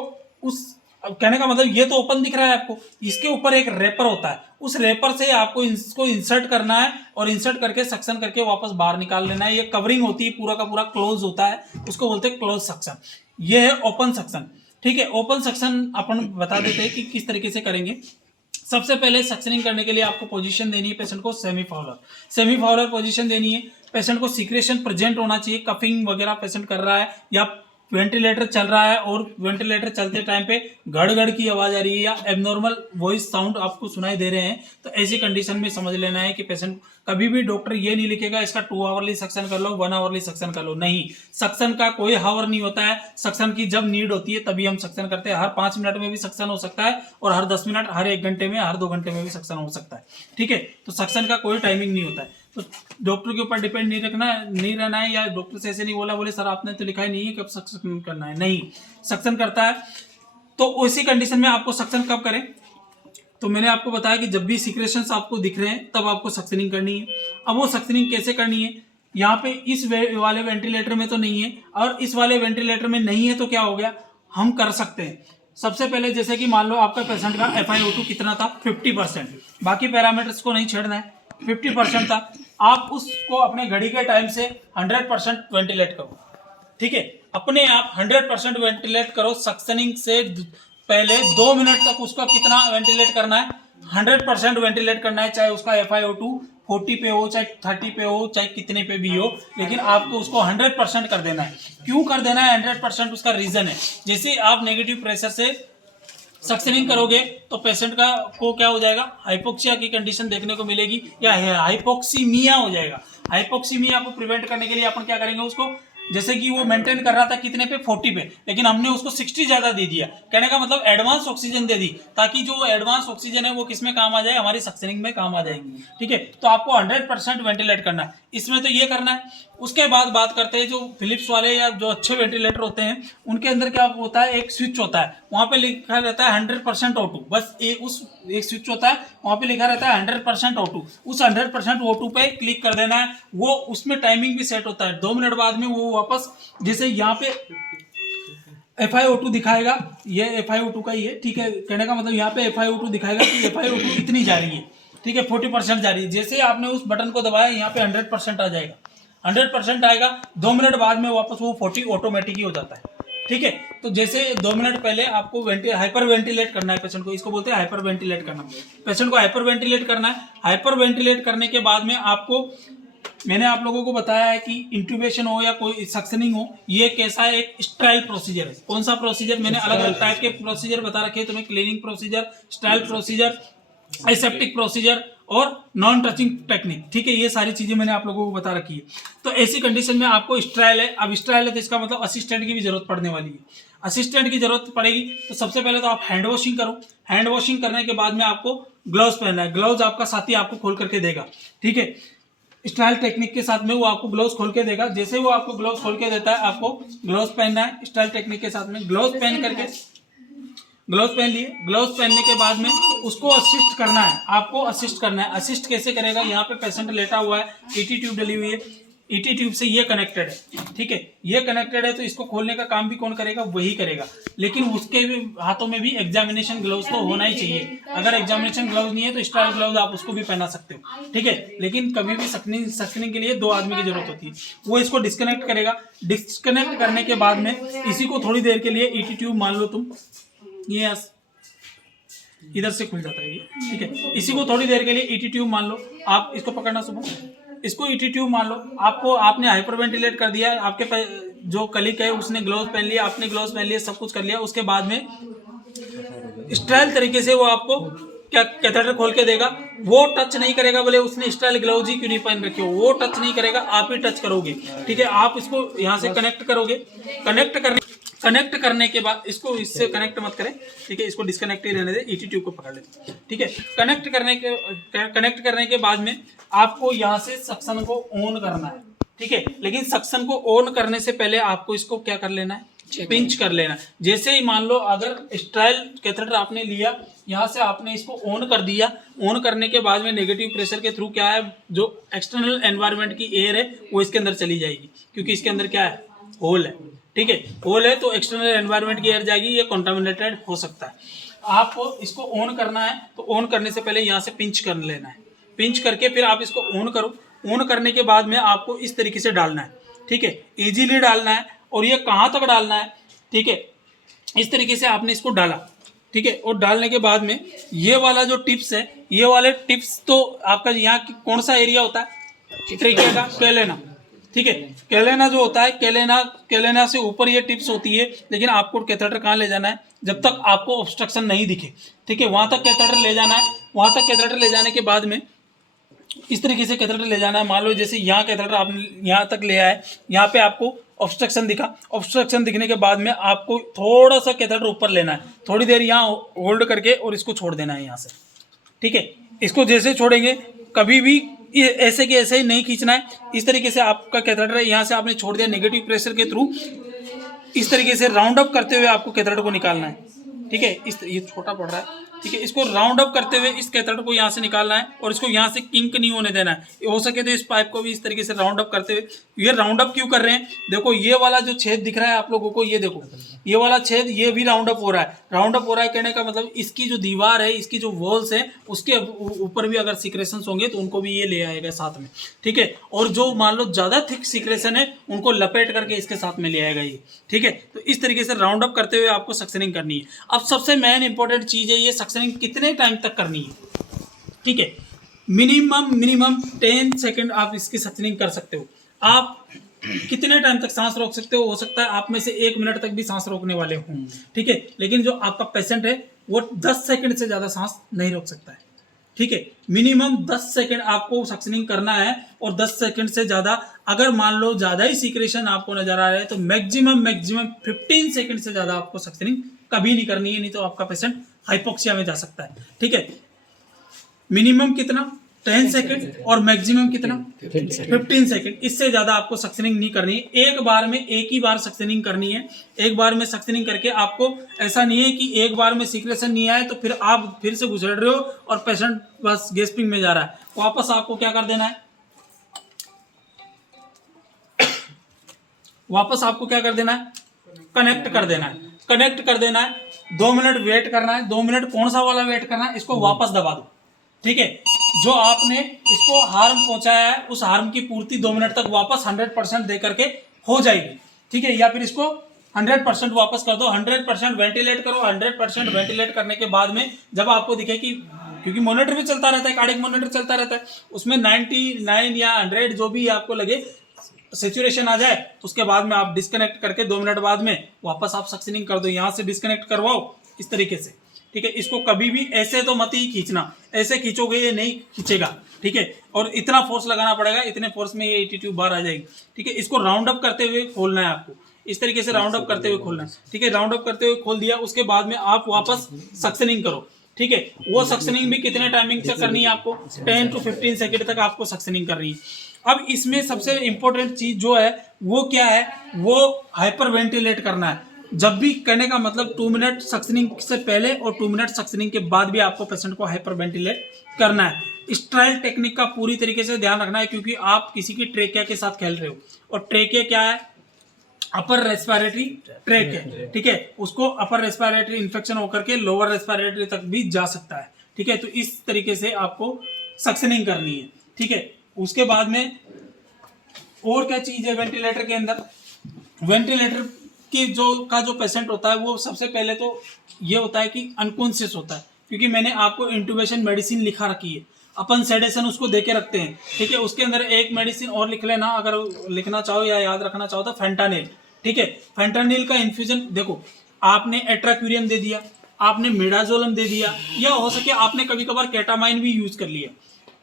कहने का मतलब, ये तो ओपन दिख रहा है आपको, इसके ऊपर एक रेपर होता है, उस रेपर से आपको इसको इंसर्ट करना है, और इंसर्ट करके सक्शन करके वापस बाहर निकाल लेना है। ये कवरिंग होती है, पूरा का पूरा क्लोज होता है, उसको बोलते हैं क्लोज सक्शन। ये है ओपन सक्शन। ठीक है, ओपन सक्शन अपन बता देते हैं कि किस तरीके से करेंगे। सबसे पहले सक्शनिंग करने के लिए आपको पोजीशन देनी है पेशेंट को सेमी फाउलर पोजीशन देनी है। पेशेंट को सिक्रेशन प्रेजेंट होना चाहिए, कफिंग वगैरह पेशेंट कर रहा है, या वेंटिलेटर चल रहा है और वेंटिलेटर चलते टाइम पे गड़ की आवाज आ रही है, या एबनॉर्मल वॉइस साउंड आपको सुनाई दे रहे हैं, तो ऐसी कंडीशन में समझ लेना है कि पेशेंट, कभी भी डॉक्टर ये नहीं लिखेगा इसका 2 आवरली सक्शन कर लो, 1 आवरली सक्शन कर लो, नहीं, सक्शन का कोई हावर नहीं होता है। सक्शन की जब नीड होती है तभी हम सक्शन करते हैं। हर 5 मिनट में भी सक्शन हो सकता है, और हर 10 मिनट, हर 1 घंटे में, हर 2 घंटे में भी सक्शन हो सकता है। ठीक है, तो सक्शन का कोई टाइमिंग नहीं होता है। तो डॉक्टर के ऊपर डिपेंड नहीं रहना है, या डॉक्टर से ऐसे नहीं बोले सर आपने तो लिखा ही नहीं है कब सक्शन करना है, नहीं, सक्शन करता है। तो उसी कंडीशन में आपको सक्शन कब करें, तो मैंने आपको बताया कि जब भी सिक्रेशंस आपको दिख रहे हैं तब आपको सक्शनिंग करनी है। अब वो सक्शनिंग कैसे करनी है, यहाँ पे इस वाले वेंटिलेटर में तो नहीं है, और इस वाले वेंटिलेटर में नहीं है, तो क्या हो गया, हम कर सकते हैं। सबसे पहले जैसे कि मान लो आपका पेशेंट का FiO2 कितना था, 50%, बाकी पैरामीटर्स को नहीं छेड़ना है, 50% था, आप उसको अपने घड़ी के टाइम से 100% वेंटिलेट करो। ठीक है, अपने आप 100% वेंटिलेट करो। सक्शनिंग से पहले 2 मिनट तक उसका कितना वेंटिलेट करना है, 100% वेंटिलेट करना है, चाहे उसका FiO2 40 पे हो, चाहे 30 पे हो, चाहे कितने पे भी हो, लेकिन आपको उसको 100% कर देना है। क्यों कर देना है 100%, उसका रीजन है, जैसे आप नेगेटिव प्रेशर से सक्शनिंग करोगे तो पेशेंट को क्या हो जाएगा, हाइपोक्सिया की कंडीशन देखने को मिलेगी, या हाइपोक्सीमिया हो जाएगा। हाइपोक्सीमिया को प्रिवेंट करने के लिए अपन क्या करेंगे, उसको जैसे कि वो मेंटेन कर रहा था कितने पे, 40 पे, लेकिन हमने उसको 60 ज्यादा दे दिया। कहने का मतलब एडवांस ऑक्सीजन दे दी, ताकि जो एडवांस ऑक्सीजन है वो किस में काम आ जाए, हमारी सक्शनिंग में काम आ जाएगी। ठीक है, तो आपको 100% वेंटिलेट करना है, इसमें तो ये करना है। उसके बाद बात करते हैं जो फिलिप्स वाले या जो अच्छे वेंटिलेटर होते हैं, उनके अंदर क्या होता है, एक स्विच होता है, वहां पे लिखा रहता है 100% O2, बस उस एक स्विच होता है, वहां पे लिखा रहता है 100% O2, उस 100% O2 पे क्लिक कर देना है। वो उसमें टाइमिंग भी सेट होता है, 2 मिनट बाद में वो वापस, जैसे यहाँ पे FiO2 दिखाएगा, ये FiO2 का ही है। ठीक है, कहने का मतलब यहाँ पे FiO2 दिखाएगा कि FiO2 इतनी जा रही है। ठीक है 40% जा रही है। जैसे ही आपने उस बटन को दबाया यहाँ पे 100% आ जाएगा, 100% आएगा। 2 मिनट बाद में वापस वो 40 ऑटोमेटिक ही हो जाता है। ठीक है, तो जैसे 2 मिनट पहले आपको हाइपर वेंटिलेट करना है पेशेंट को, इसको बोलते हैं हाइपर वेंटिलेट करना। पेशेंट को हाइपर वेंटिलेट करना है। हाइपर वेंटिलेट करने के बाद में आपको, मैंने आप लोगों को बताया है कि इंट्यूबेशन हो या कोई सक्शनिंग हो, ये कैसा है, एक स्टाइल प्रोसीजर है। कौन सा प्रोसीजर, मैंने अलग अलग टाइप के प्रोसीजर बता रखे हैं तुम्हें, cleaning procedure, style procedure, aseptic procedure और नॉन टचिंग टेक्निक। ठीक है, ये सारी चीजें मैंने आप लोगों को बता रखी है। तो ऐसी कंडीशन में आपको स्ट्राइल है। अब स्ट्राइल है तो इसका मतलब असिस्टेंट की भी जरूरत पड़ने वाली है। असिस्टेंट की जरूरत पड़ेगी तो सबसे पहले तो आप हैंड वॉशिंग करो। हैंड वॉशिंग करने के बाद में आपको ग्लव्स पहनना है। ग्लव्स आपका साथी आपको खोल करके देगा। ठीक है, स्टाइल टेक्निक के साथ में वो आपको ग्लव्स खोल के देगा। जैसे वो आपको ग्लव्स खोल के देता है, आपको ग्लव्स पहनना है स्टाइल टेक्निक के साथ में। ग्लव्स पहन करके, ग्लव्स पहन लिए, ग्लव्स पहनने के बाद में उसको असिस्ट करना है, आपको असिस्ट करना है। असिस्ट कैसे करेगा, यहाँ पे पेशेंट लेटा हुआ है, ईटी ट्यूब डली हुई है, ईटी ट्यूब से ये कनेक्टेड है। ठीक है, ये कनेक्टेड है तो इसको खोलने का काम भी कौन करेगा, वही करेगा। लेकिन उसके भी हाथों में भी एग्जामिनेशन ग्लव्स तो होना ही चाहिए। अगर एग्जामिनेशन ग्लव्स नहीं है तो स्टाइल ग्लव्स आप उसको भी पहना सकते हो। ठीक है, लेकिन कभी भी सक्शनिंग के लिए 2 आदमी की जरूरत होती है। वो इसको डिस्कनेक्ट करेगा। डिस्कनेक्ट करने के बाद में इसी को थोड़ी देर के लिए ईटी ट्यूब मान लो तुम, ये इधर से खुल जाता है ये। ठीक है, इसी को थोड़ी देर के लिए ईटी ट्यूब मान लो। आप इसको पकड़ना सुबह, इसको ईटी ट्यूब मान लो। आपने हाइपर वेंटिलेट कर दिया, आपके जो कलीग है उसने ग्लव्स पहन लिया, आपने ग्लव्स पहन लिया, सब कुछ कर लिया। उसके बाद में स्टाइल तरीके से वो आपको क्या कैथेटर खोल के देगा। वो टच नहीं करेगा, बोले उसने स्टाइल ग्लव्स ही क्यों नहीं पहन रखे हो, वो टच नहीं करेगा, आप ही टच करोगे। ठीक है, आप इसको यहाँ से कनेक्ट करोगे। कनेक्ट करने के बाद इसको इससे कनेक्ट मत करें। ठीक है, इसको डिस्कनेक्ट ही रहने दे, ईटी ट्यूब को पकड़ लेते। ठीक है, कनेक्ट करने के बाद में आपको यहाँ से सक्शन को ऑन करना है। ठीक है, लेकिन सक्शन को ऑन करने से पहले आपको इसको क्या कर लेना है, पिंच कर लेना है। जैसे ही मान लो अगर स्टाइल कैथेटर आपने लिया, यहाँ से आपने इसको ऑन कर दिया। ऑन करने के बाद में नेगेटिव प्रेशर के थ्रू क्या है, जो एक्सटर्नल एनवायरनमेंट की एयर है वो इसके अंदर चली जाएगी, क्योंकि इसके अंदर क्या है, होल है। ठीक है, होल है तो एक्सटर्नल एनवायरनमेंट की एयर जाएगी, ये कॉन्टामिनेटेड हो सकता है। आपको इसको ऑन करना है तो ऑन करने से पहले यहाँ से पिंच कर लेना है। पिंच करके फिर आप इसको ऑन करो। ऑन करने के बाद में आपको इस तरीके से डालना है। ठीक है, इजीली डालना है। और ये कहाँ तक डालना है, ठीक है, इस तरीके से आपने इसको डाला। ठीक है, और डालने के बाद में ये वाला जो टिप्स है, ये वाले टिप्स तो आपका यहाँ कौन सा एरिया होता है, ट्रेकिया का कैलेना। ठीक है, कैलेना जो होता है, कैलेना से ऊपर ये टिप्स होती है। लेकिन आपको कैथेटर कहाँ ले जाना है, जब तक आपको ऑब्स्ट्रक्शन नहीं दिखे। ठीक है, वहाँ तक कैथेटर ले जाना है। वहाँ तक कैथेटर ले जाने के बाद में इस तरीके से कैथेटर ले जाना है। मान लो जैसे यहाँ कैथेटर आपने यहाँ तक ले आए, यहाँ पे आपको ऑब्स्ट्रक्शन दिखा। ऑब्स्ट्रक्शन दिखने के बाद में आपको थोड़ा सा कैथेटर ऊपर लेना है, थोड़ी देर यहाँ होल्ड करके और इसको छोड़ देना है यहाँ से। ठीक है, इसको जैसे छोड़ेंगे कभी भी ऐसे के ऐसे ही नहीं खींचना है। इस तरीके से आपका कैथेटर यहाँ से आपने छोड़ दिया, नेगेटिव प्रेशर के थ्रू इस तरीके से राउंड अप करते हुए आपको कैथेटर को निकालना है। ठीक है, ये छोटा पड़ रहा है। ठीक है, इसको राउंड अप करते हुए इस कैथेटर को यहाँ से निकालना है और इसको यहाँ से किंक नहीं होने देना है। हो सके तो इस पाइप को भी इस तरीके से राउंड अप करते हुए, ये राउंड अप क्यों कर रहे हैं, देखो ये वाला जो छेद दिख रहा है आप लोगों को, ये देखो ये वाला छेद, ये भी राउंड अप हो रहा है। राउंड अप हो रहा है कहने का मतलब इसकी जो दीवार है, इसकी जो वॉल्स है, उसके ऊपर भी अगर सिक्रेशंस होंगे तो उनको भी ये ले आएगा साथ में। ठीक है, और जो मान लो ज़्यादा थिक सिक्रेशन है उनको लपेट करके इसके साथ में ले आएगा ये। ठीक है, तो इस तरीके से राउंड अप करते हुए आपको सक्शनिंग करनी है। अब सबसे मेन इंपॉर्टेंट चीज़ है, ये सक्शनिंग कितने टाइम तक करनी है। ठीक है, मिनिमम 10 सेकंड आप इसकी सक्शनिंग कर सकते हो। आप कितने टाइम तक सांस रोक सकते हो सकता है आप में से 1 मिनट तक भी सांस रोकने वाले हों। ठीक है, लेकिन जो आपका पेशेंट है वो 10 सेकंड से ज़्यादा सांस नहीं रोक सकता है। ठीक है, मिनिमम 10 सेकंड आपको सक्शनिंग करना है। और 10 सेकंड से ज़्यादा अगर मान लो ज़्यादा ही सीक्रेशन आपको नजर आ रहा है तो मैक्सिमम 15 सेकंड से ज़्यादा आपको सक्शनिंग कभी नहीं करनी है, नहीं तो आपका पेशेंट हाइपोक्सिया में जा सकता है। ठीक है, मिनिमम कितना 10 सेकंड और मैक्सिमम कितना 15 सेकंड, इससे ज़्यादा आपको सक्शनिंग नहीं करनी है। एक ही बार सक्शनिंग करनी है। एक बार में सक्शनिंग करके आपको ऐसा नहीं है कि एक बार में सीक्रेशन नहीं आए तो फिर आप फिर से घुसड़ रहे हो और पेशेंट बस गैस्पिंग में जा रहा है। वापस आपको क्या कर देना है, वापस आपको क्या कर देना है, कनेक्ट कर देना है। कनेक्ट कर देना है, 2 मिनट वेट करना है। 2 मिनट कौन सा वाला वेट करना है, इसको वापस दबा दो। ठीक है, जो आपने इसको हार्म पहुंचाया है उस हार्म की पूर्ति 2 मिनट तक वापस 100% दे करके हो जाएगी, ठीक है। या फिर इसको 100% वापस कर दो, 100% वेंटिलेट करो। 100% वेंटिलेट करने के बाद में जब आपको दिखे कि, क्योंकि मॉनिटर भी चलता रहता है, कार्डियक मॉनिटर चलता रहता है, उसमें 99 या 100 जो भी आपको लगे सैचुरेशन आ जाए, उसके बाद में आप डिस्कनेक्ट करके 2 मिनट बाद में वापस आप सक्शनिंग कर दो। यहाँ से डिस्कनेक्ट करवाओ इस तरीके से, ठीक है। इसको कभी भी ऐसे तो मत ही खींचना, ऐसे खींचोगे ये नहीं खींचेगा, ठीक है। और इतना फोर्स लगाना पड़ेगा, इतने फोर्स में ये एटी ट्यूब बाहर आ जाएगी, ठीक है। इसको राउंड अप करते हुए खोलना है आपको, इस तरीके से राउंड अप करते हुए खोलना है, ठीक है। राउंड अप करते हुए खोल दिया, उसके बाद में आप वापस सक्शनिंग करो, ठीक है। वो सक्शनिंग भी कितने टाइमिंग से करनी है आपको, 10 to 15 सेकेंड तक आपको सक्शनिंग करनी है। अब इसमें सबसे इंपॉर्टेंट चीज जो है वो क्या है, वो हाइपर वेंटिलेट करना है। जब भी, कहने का मतलब 2 मिनट सक्शनिंग से पहले और 2 मिनट सक्शनिंग के बाद भी आपको पेशेंट को हाइपर वेंटिलेट करना है। स्ट्राइल टेक्निक का पूरी तरीके से ध्यान रखना है, क्योंकि आप किसी की ट्रेकिया के साथ खेल रहे हो, और ट्रेकिया क्या है, अपर रेस्पिरेटरी ट्रैक है, ठीक है। उसको अपर रेस्पिरेटरी इन्फेक्शन होकर के लोअर रेस्पिरेटरी तक भी जा सकता है, ठीक है। तो इस तरीके से आपको सक्शनिंग करनी है, ठीक है। उसके बाद में और क्या चीज है वेंटिलेटर के अंदर, वेंटिलेटर की जो पेशेंट होता है वो सबसे पहले तो ये होता है कि अनकॉन्शियस होता है, क्योंकि मैंने आपको इंट्यूबेशन मेडिसिन लिखा रखी है, अपन सेडेशन उसको देके रखते हैं, ठीक है। उसके अंदर एक मेडिसिन और लिख लेना, अगर लिखना चाहो या याद रखना चाहो तो फेंटानिल, ठीक है। फेंटानिल का इन्फ्यूजन, देखो आपने एट्राक्यूरियम दे दिया, आपने मिडाजोलम दे दिया, या हो सके आपने कभी कभार केटामाइन भी यूज कर लिया,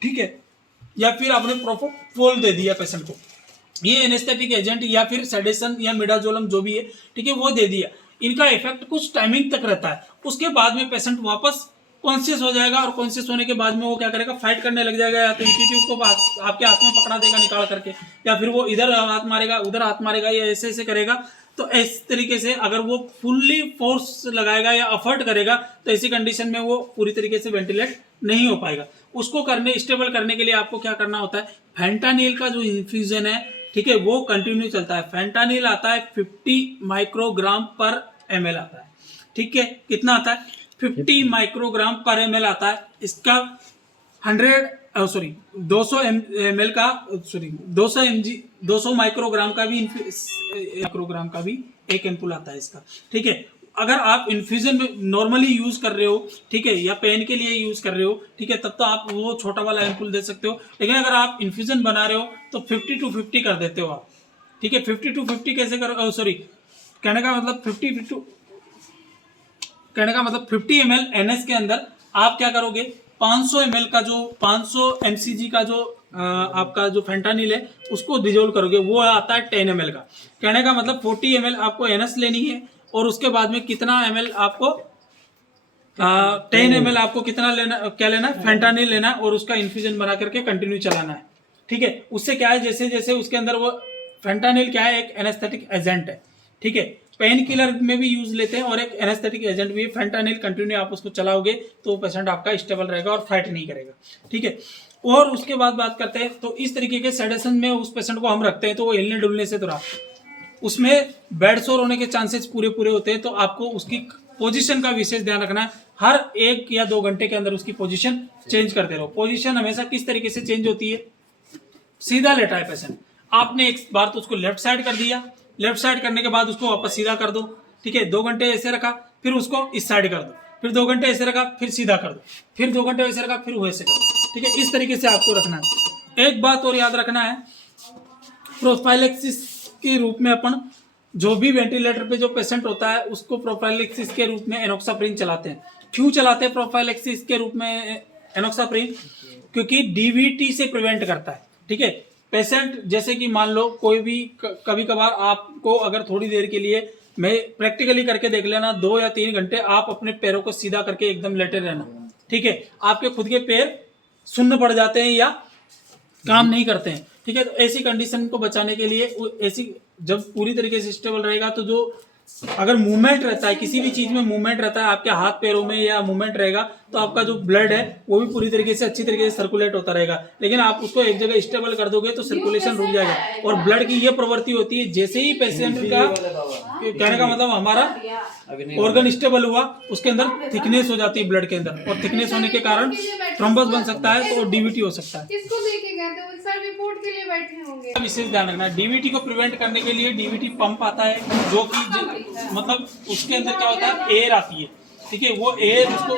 ठीक है, या फिर आपने प्रोपोफोल दे दिया पेशेंट को, ये एनेस्थेटिक एजेंट या फिर सेडेशन या मिडाजोलम जो भी है, ठीक है, वो दे दिया। इनका इफेक्ट कुछ टाइमिंग तक रहता है, उसके बाद में पेशेंट वापस कॉन्शियस हो जाएगा, और कॉन्शियस होने के बाद में वो क्या करेगा, फाइट करने लग जाएगा, या तो एटीट्यूड को आपके हाथ में पकड़ा देगा निकाल करके, या फिर वो इधर हाथ मारेगा उधर हाथ मारेगा, या ऐसे ऐसे करेगा। तो इस तरीके से अगर वो फुल्ली फोर्स लगाएगा या अफर्ट करेगा, तो ऐसी कंडीशन में वो पूरी तरीके से वेंटिलेट नहीं हो पाएगा। उसको स्टेबल करने के लिए आपको क्या करना होता है, फेंटानिल का जो इन्फ्यूजन है, ठीक है, वो कंटिन्यू चलता है। फेंटानिल आता है 50 माइक्रोग्राम पर ml आता है, ठीक है। कितना आता है, 50 माइक्रोग्राम पर ml आता है। इसका 200 ml का 200 माइक्रोग्राम का भी एक एम्पुल आता है इसका, ठीक है। अगर आप इन्फ्यूजन में नॉर्मली यूज कर रहे हो, ठीक है, या पेन के लिए यूज कर रहे हो, ठीक है, तब तो आप वो छोटा वाला एम्पुल दे सकते हो। लेकिन अगर आप इन्फ्यूजन बना रहे हो तो 50 to 50 कर देते हो आप, ठीक है। 50 to 50 कैसे करो, कहने का मतलब 50 ml NS के अंदर आप क्या करोगे, 500 ml का जो 500 mcg का जो आपका जो फेंटानिल है उसको डिजोल्व करोगे, वो आता है 10 ml का। कहने का मतलब 40 ml आपको NS लेनी है, और उसके बाद में कितना ml आपको 10 ml आपको कितना लेना, क्या लेना है, फेंटानिल लेना है, और उसका इन्फ्यूजन बना करके कंटिन्यू चलाना है, ठीक है। उससे क्या है, जैसे जैसे उसके अंदर वो फेंटानिल क्या है, एक एनेस्थेटिक एजेंट है, ठीक है। पेन किलर में भी यूज लेते हैं और एक एनेस्थेटिक एजेंट भी है। फेंटानिल कंटिन्यू आप उसको चलाओगे तो पेशेंट आपका स्टेबल रहेगा और फाइट नहीं करेगा, ठीक है। और उसके बाद बात करते हैं, तो इस तरीके के सेडेशन में उस पेशेंट को हम रखते हैं, तो वो हिलने डुलने से तो रहा, उसमें बेड सोर होने के चांसेस पूरे होते हैं। तो आपको उसकी पोजीशन का विशेष ध्यान रखना है, हर 1 या 2 घंटे के अंदर उसकी पोजीशन चेंज करते रहो। पोजीशन हमेशा किस तरीके से चेंज होती है, सीधा लेटा है पेशेंट, आपने एक बार तो उसको लेफ्ट साइड कर दिया, लेफ्ट साइड करने के बाद उसको वापस सीधा कर दो, ठीक है। 2 घंटे ऐसे रखा, फिर उसको इस साइड कर दो, फिर 2 घंटे ऐसे रखा, फिर सीधा कर दो, फिर 2 घंटे ऐसे रखा, फिर वैसे कर दो, ठीक है। इस तरीके से आपको रखना है। एक बात और याद रखना है, प्रोफाइलेक्सिस के रूप में अपन जो भी वेंटिलेटर पे जो पेशेंट होता है उसको प्रोफाइलेक्सिस के रूप में एनोक्साप्रिन चलाते हैं। क्यों चलाते हैं प्रोफाइलेक्सिस के रूप में एनोक्साप्रिन, क्योंकि डीवीटी से प्रिवेंट करता है, ठीक है। पेशेंट जैसे कि मान लो कोई भी कभी कभार आपको अगर थोड़ी देर के लिए, मैं प्रैक्टिकली करके देख लेना, 2 या 3 घंटे आप अपने पैरों को सीधा करके एकदम लेटे रहना, ठीक है। आपके खुद के पैर सुन्न पड़ जाते हैं या काम नहीं करते हैं, ठीक है। तो ऐसी कंडीशन को बचाने के लिए ऐसी जब पूरी तरीके से स्टेबल रहेगा तो जो अगर मूवमेंट रहता है, किसी भी चीज में मूवमेंट रहता है, आपके हाथ पैरों में या मूवमेंट रहेगा, तो आपका जो ब्लड है वो भी पूरी तरीके से अच्छी तरीके से सर्कुलेट होता रहेगा। लेकिन आप उसको एक जगह स्टेबल कर दोगे तो सर्कुलेशन रुक जाएगा। और ब्लड की ये प्रवृत्ति होती है, जैसे ही पेशेंट का, कहने का मतलब हमारा ऑर्गन स्टेबल हुआ, उसके अंदर थिकनेस हो जाती है ब्लड के अंदर, और थिकनेस होने के कारण थ्रोम्बस बन सकता है, तो डीवीटी हो सकता है। किसको लेके गए थे? वो सर रिपोर्ट के लिए बैठे होंगे। विशेष ध्यान रखना है, डीवीटी को प्रिवेंट करने के लिए डीवीटी पंप आता है, जो कि मतलब उसके अंदर क्या होता है, एयर आती है, ठीक है, वो एयर उसको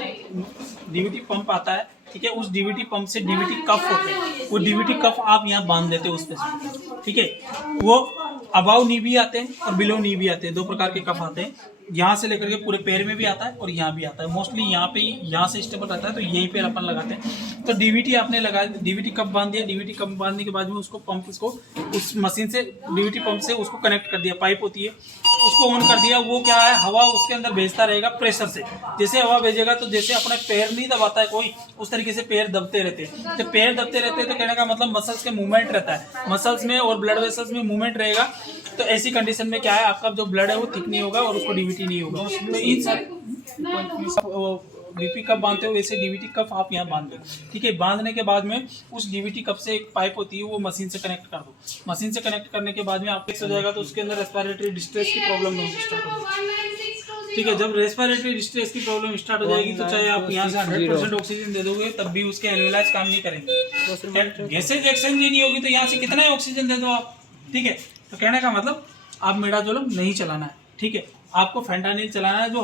डीवीटी पंप आता है, ठीक है, उस डीवीटी पंप से डीवीटी कफ होते हैं, वो डीवीटी कफ आप यहाँ बांध देते हो उस पे, ठीक है। वो अबाव नी भी आते हैं और बिलो नी भी आते हैं, दो प्रकार के कफ आते हैं, यहाँ से लेकर के पूरे पैर में भी आता है और यहाँ भी आता है। मोस्टली यहाँ पे, यहाँ से स्टेबल रहता है, तो यहीं पे अपन लगाते हैं। तो डीवीटी आपने लगा, डीवीटी कप बांध दिया, डीवीटी कप बांधने के बाद में उसको पंप, इसको उस मशीन से, डीवीटी पंप से उसको कनेक्ट कर दिया, पाइप होती है, उसको ऑन कर दिया। वो क्या है, हवा उसके अंदर भेजता रहेगा प्रेशर से। जैसे हवा भेजेगा तो जैसे अपने पैर नहीं दबाता है कोई, उस तरीके से पैर दबते रहते हैं। जब पैर दबते रहते हैं तो कहने का मतलब मसल्स के मूवमेंट रहता है, मसल्स में और ब्लड वेसल्स में मूवमेंट रहेगा। तो ऐसी कंडीशन में क्या है, आपका जो ब्लड है वो थिक नहीं होगा और उसको डीवीटी नहीं होगा। तो इन सारे बीपी कप बांधते हो वैसे डीवीटी कप आप यहाँ बांध दो, ठीक है। बांधने के बाद में उस डीवीटी कप से एक पाइप होती है, वो मशीन से कनेक्ट कर दो। मशीन से कनेक्ट करने के बाद में आप फिक्स हो जाएगा, तो उसके अंदर रेस्पिरेटरी डिस्ट्रेस की प्रॉब्लम स्टार्ट हो जाएगी, ठीक है। जब रेस्पिरेटरी डिस्ट्रेस की प्रॉब्लम स्टार्ट हो जाएगी, तो चाहे आप यहाँ से 100% ऑक्सीजन दे दोगे, तब भी उसके एनुअलाइज काम नहीं करेंगे। गैसेज एक्सचेंज ही नहीं होगी, तो यहाँ से कितना ही ऑक्सीजन दे दो आप, ठीक है। तो कहने का मतलब आप मिडाजोलम नहीं चलाना है, ठीक है। आपको फेंटानिल चलाना है, जो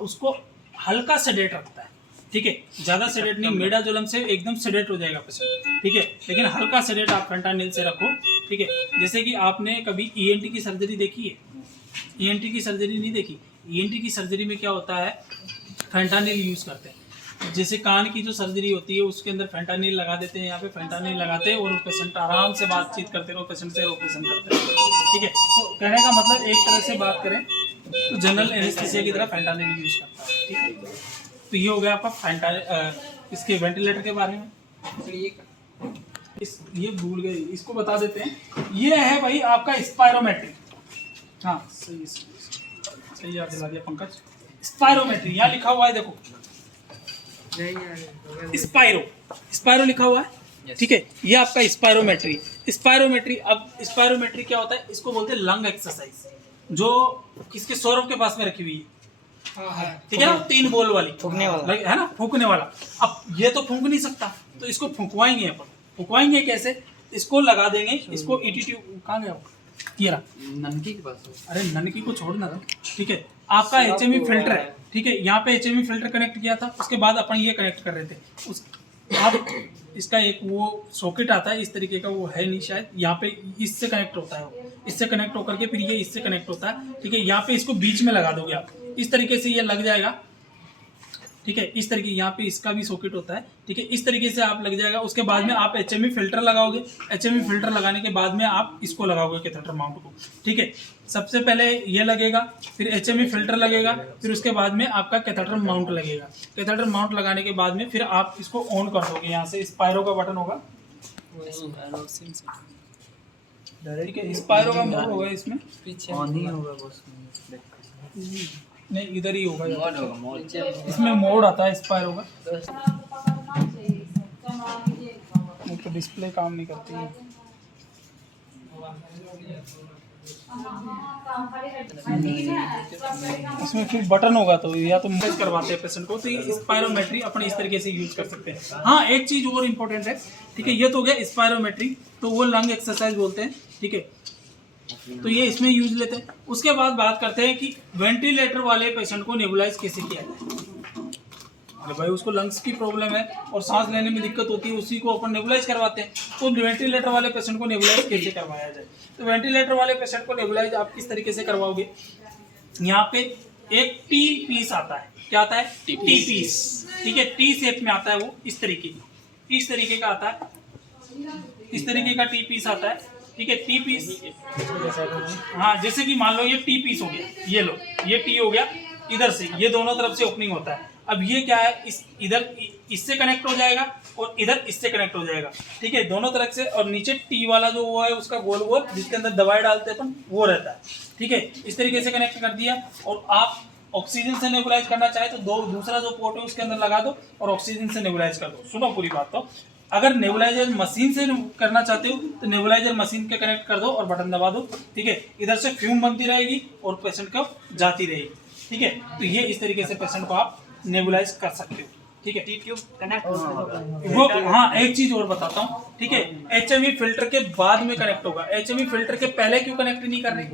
उसको हल्का सेडेट रखता है, ठीक है। ज्यादा सेडेट नहीं, मिडाजोलम से एकदम सेडेट हो जाएगा पेशेंट, ठीक है। लेकिन हल्का सेडेट आप फेंटानिल से रखो, ठीक है। जैसे कि आपने कभी ईएनटी की सर्जरी देखी है? ईएनटी की सर्जरी नहीं देखी? ईएनटी की सर्जरी में क्या होता है, फेंटानिल यूज करते हैं। जैसे कान की जो सर्जरी होती है उसके अंदर फेंटानिल लगा देते हैं, यहाँ पे फेंटानिल लगाते हैं और पेशेंट आराम से बातचीत करते रहो, पेशेंट से ऑपरेशन करते हैं, ठीक है। तो कहने का मतलब एक तरह से बात करें तो जनरल एनेस्थीसिया की तरह फेंटानिल यूज करता है, ठीक है। तो ये हो गया आपका इसके वेंटिलेटर के बारे में। ये भूल गए, इसको बता देते हैं। ये है भाई आपका स्पायरोमेट्री, हाँ सही याद दिला दिया पंकज। स्पायरोमेट्री यहाँ लिखा हुआ है, देखो स्पायरो लिखा हुआ है, ठीक है। ये आपका स्पायरोमेट्री। अब स्पायरोमेट्री क्या होता है, इसको बोलते हैं लंग एक्सरसाइज, जो किसके सौरभ के पास में रखी हुई है, ठीक है ना, 3 बॉल वाली, फूंकने वाला है ना, फूंकने वाला। अब ये तो फूंक नहीं सकता, तो इसको फूंकवाएंगे अपन। फूंकवाएंगे कैसे, इसको लगा देंगे, इसको ईटी कहाँ गया वो, ये रहा ननकी के पास। अरे ननकी को छोड़ना था, ठीक है। आपका एचएमई फिल्टर है, ठीक है। यहाँ पे एचएमई फिल्टर कनेक्ट किया था, उसके बाद अपन ये कनेक्ट कर रहे थे अब इसका एक वो सॉकेट आता है इस तरीके का, वो है नहीं शायद, यहाँ पे इससे कनेक्ट होता है, इससे कनेक्ट होकर के फिर ये इससे कनेक्ट होता है, ठीक है। यहाँ पे इसको बीच में लगा दोगे आप, इस तरीके से ये लग जाएगा, ठीक है। इस तरीके, यहाँ पे इसका भी सॉकेट होता है, ठीक है। इस तरीके से आप लग जाएगा। उसके बाद में आप एचएमई फिल्टर लगाओगे, एचएमई फिल्टर लगाने के बाद में आप इसको लगाओगे कैथेटर माउंट को, ठीक है। सबसे पहले ये लगेगा, फिर एचएमई फिल्टर लगेगा, फिर उसके बाद में आपका कैथेटर माउंट लगेगा। कैथेटर माउंट लगाने के बाद में फिर आप इसको ऑन कर दोगे, यहाँ से स्पायरो का बटन होगा, ठीक है। स्पायरो का मोड होगा, इसमें ऑन ही होगा बस, नहीं इधर ही होगा, इसमें मोड आता है स्पायरो का। तो डिस्प्ले काम नहीं करती है, इसमें फिर बटन होगा, तो या तो मैच करवाते हैं पेशेंट को। तो ये स्पायरोमेट्री अपन इस तरीके से यूज कर सकते हैं। हाँ, एक चीज और इम्पोर्टेंट है, ठीक है। ये तो हो गया स्पायरोमेट्री, तो वो लंग एक्सरसाइज बोलते हैं, ठीक है। तो ये इसमें यूज लेते हैं। उसके बाद बात करते हैं कि वेंटिलेटर वाले पेशेंट को नेबुलाइज कैसे किया जाए। अरे भाई उसको लंग्स की प्रॉब्लम है और सांस लेने में दिक्कत होती है, उसी को अपन नेबुलाइज करवाते हैं। तो वेंटिलेटर वाले पेशेंट को नेबुलाइज कैसे करवाया जाए, तो वेंटिलेटर वाले पेशेंट को नेबुलाइज आप किस तरीके से करवाओगे। यहाँ पे एक टी पीस आता है, क्या आता है, टी पीस, ठीक है। टी शेप में आता है, वो इस तरीके का आता है, इस तरीके का टी पीस आता है, ठीक है। टी पीस, हाँ, जैसे कि मान लो ये टी पीस हो गया, ये लो, ये टी हो गया, इधर से ये दोनों तरफ से ओपनिंग होता है। अब ये क्या है, इस इधर इससे कनेक्ट हो जाएगा और इधर इससे कनेक्ट हो जाएगा, ठीक है, दोनों तरफ से। और नीचे टी वाला जो वो है उसका गोल गोल जिसके अंदर दवाई डालते हैं अपन, वो रहता है, ठीक है। इस तरीके से कनेक्ट कर दिया। और आप ऑक्सीजन से नेबुलाइज करना चाहे तो दूसरा जो पोर्ट है उसके अंदर लगा दो और ऑक्सीजन से नेबुलाइज कर दो। सुनो पूरी बात। तो अगर नेबुलाइजर मशीन से करना चाहते हो तो नेबुलाइजर मशीन के कनेक्ट कर दो और बटन दबा दो, ठीक है। इधर से फ्यूम बनती रहेगी और पेशेंट को जाती रहेगी, ठीक है। तो ये इस तरीके से पेशेंट को आप नेबुलाइज कर सकते हो, ठीक है। ट्यूब कनेक्ट वो हाँ, एक चीज और बताता हूँ, ठीक है। HME फिल्टर के बाद में कनेक्ट होगा, HME फिल्टर के पहले क्यों कनेक्ट नहीं कर रहे?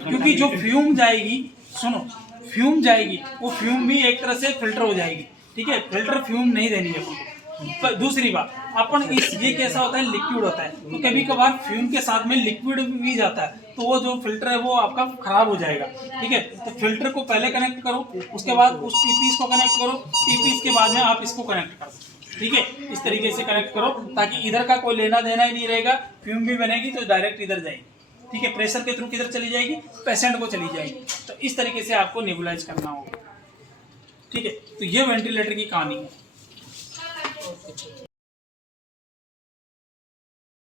क्योंकि जो फ्यूम जाएगी, सुनो, फ्यूम जाएगी, वो फ्यूम भी एक तरह से फिल्टर हो जाएगी, ठीक है। फिल्टर फ्यूम नहीं देनी है अपन। पर दूसरी बात, अपन ये कैसा होता है, लिक्विड होता है, तो कभी कभार फ्यूम के साथ में लिक्विड भी जाता है, तो वो जो फिल्टर है वो आपका खराब हो जाएगा, ठीक है। तो फिल्टर को पहले कनेक्ट करो, उसके बाद उस टीपीस को कनेक्ट करो, टीपीस के बाद में आप इसको कनेक्ट करो, ठीक है। इस तरीके से कनेक्ट करो ताकि इधर का कोई लेना देना ही नहीं रहेगा। फ्यूम भी बनेगी तो डायरेक्ट इधर जाएगी, ठीक है। प्रेशर के थ्रू किधर चली जाएगी, पेशेंट को चली जाएगी। तो इस तरीके से आपको नेबुलाइज करना होगा, ठीक है। तो ये वेंटिलेटर की कहानी है।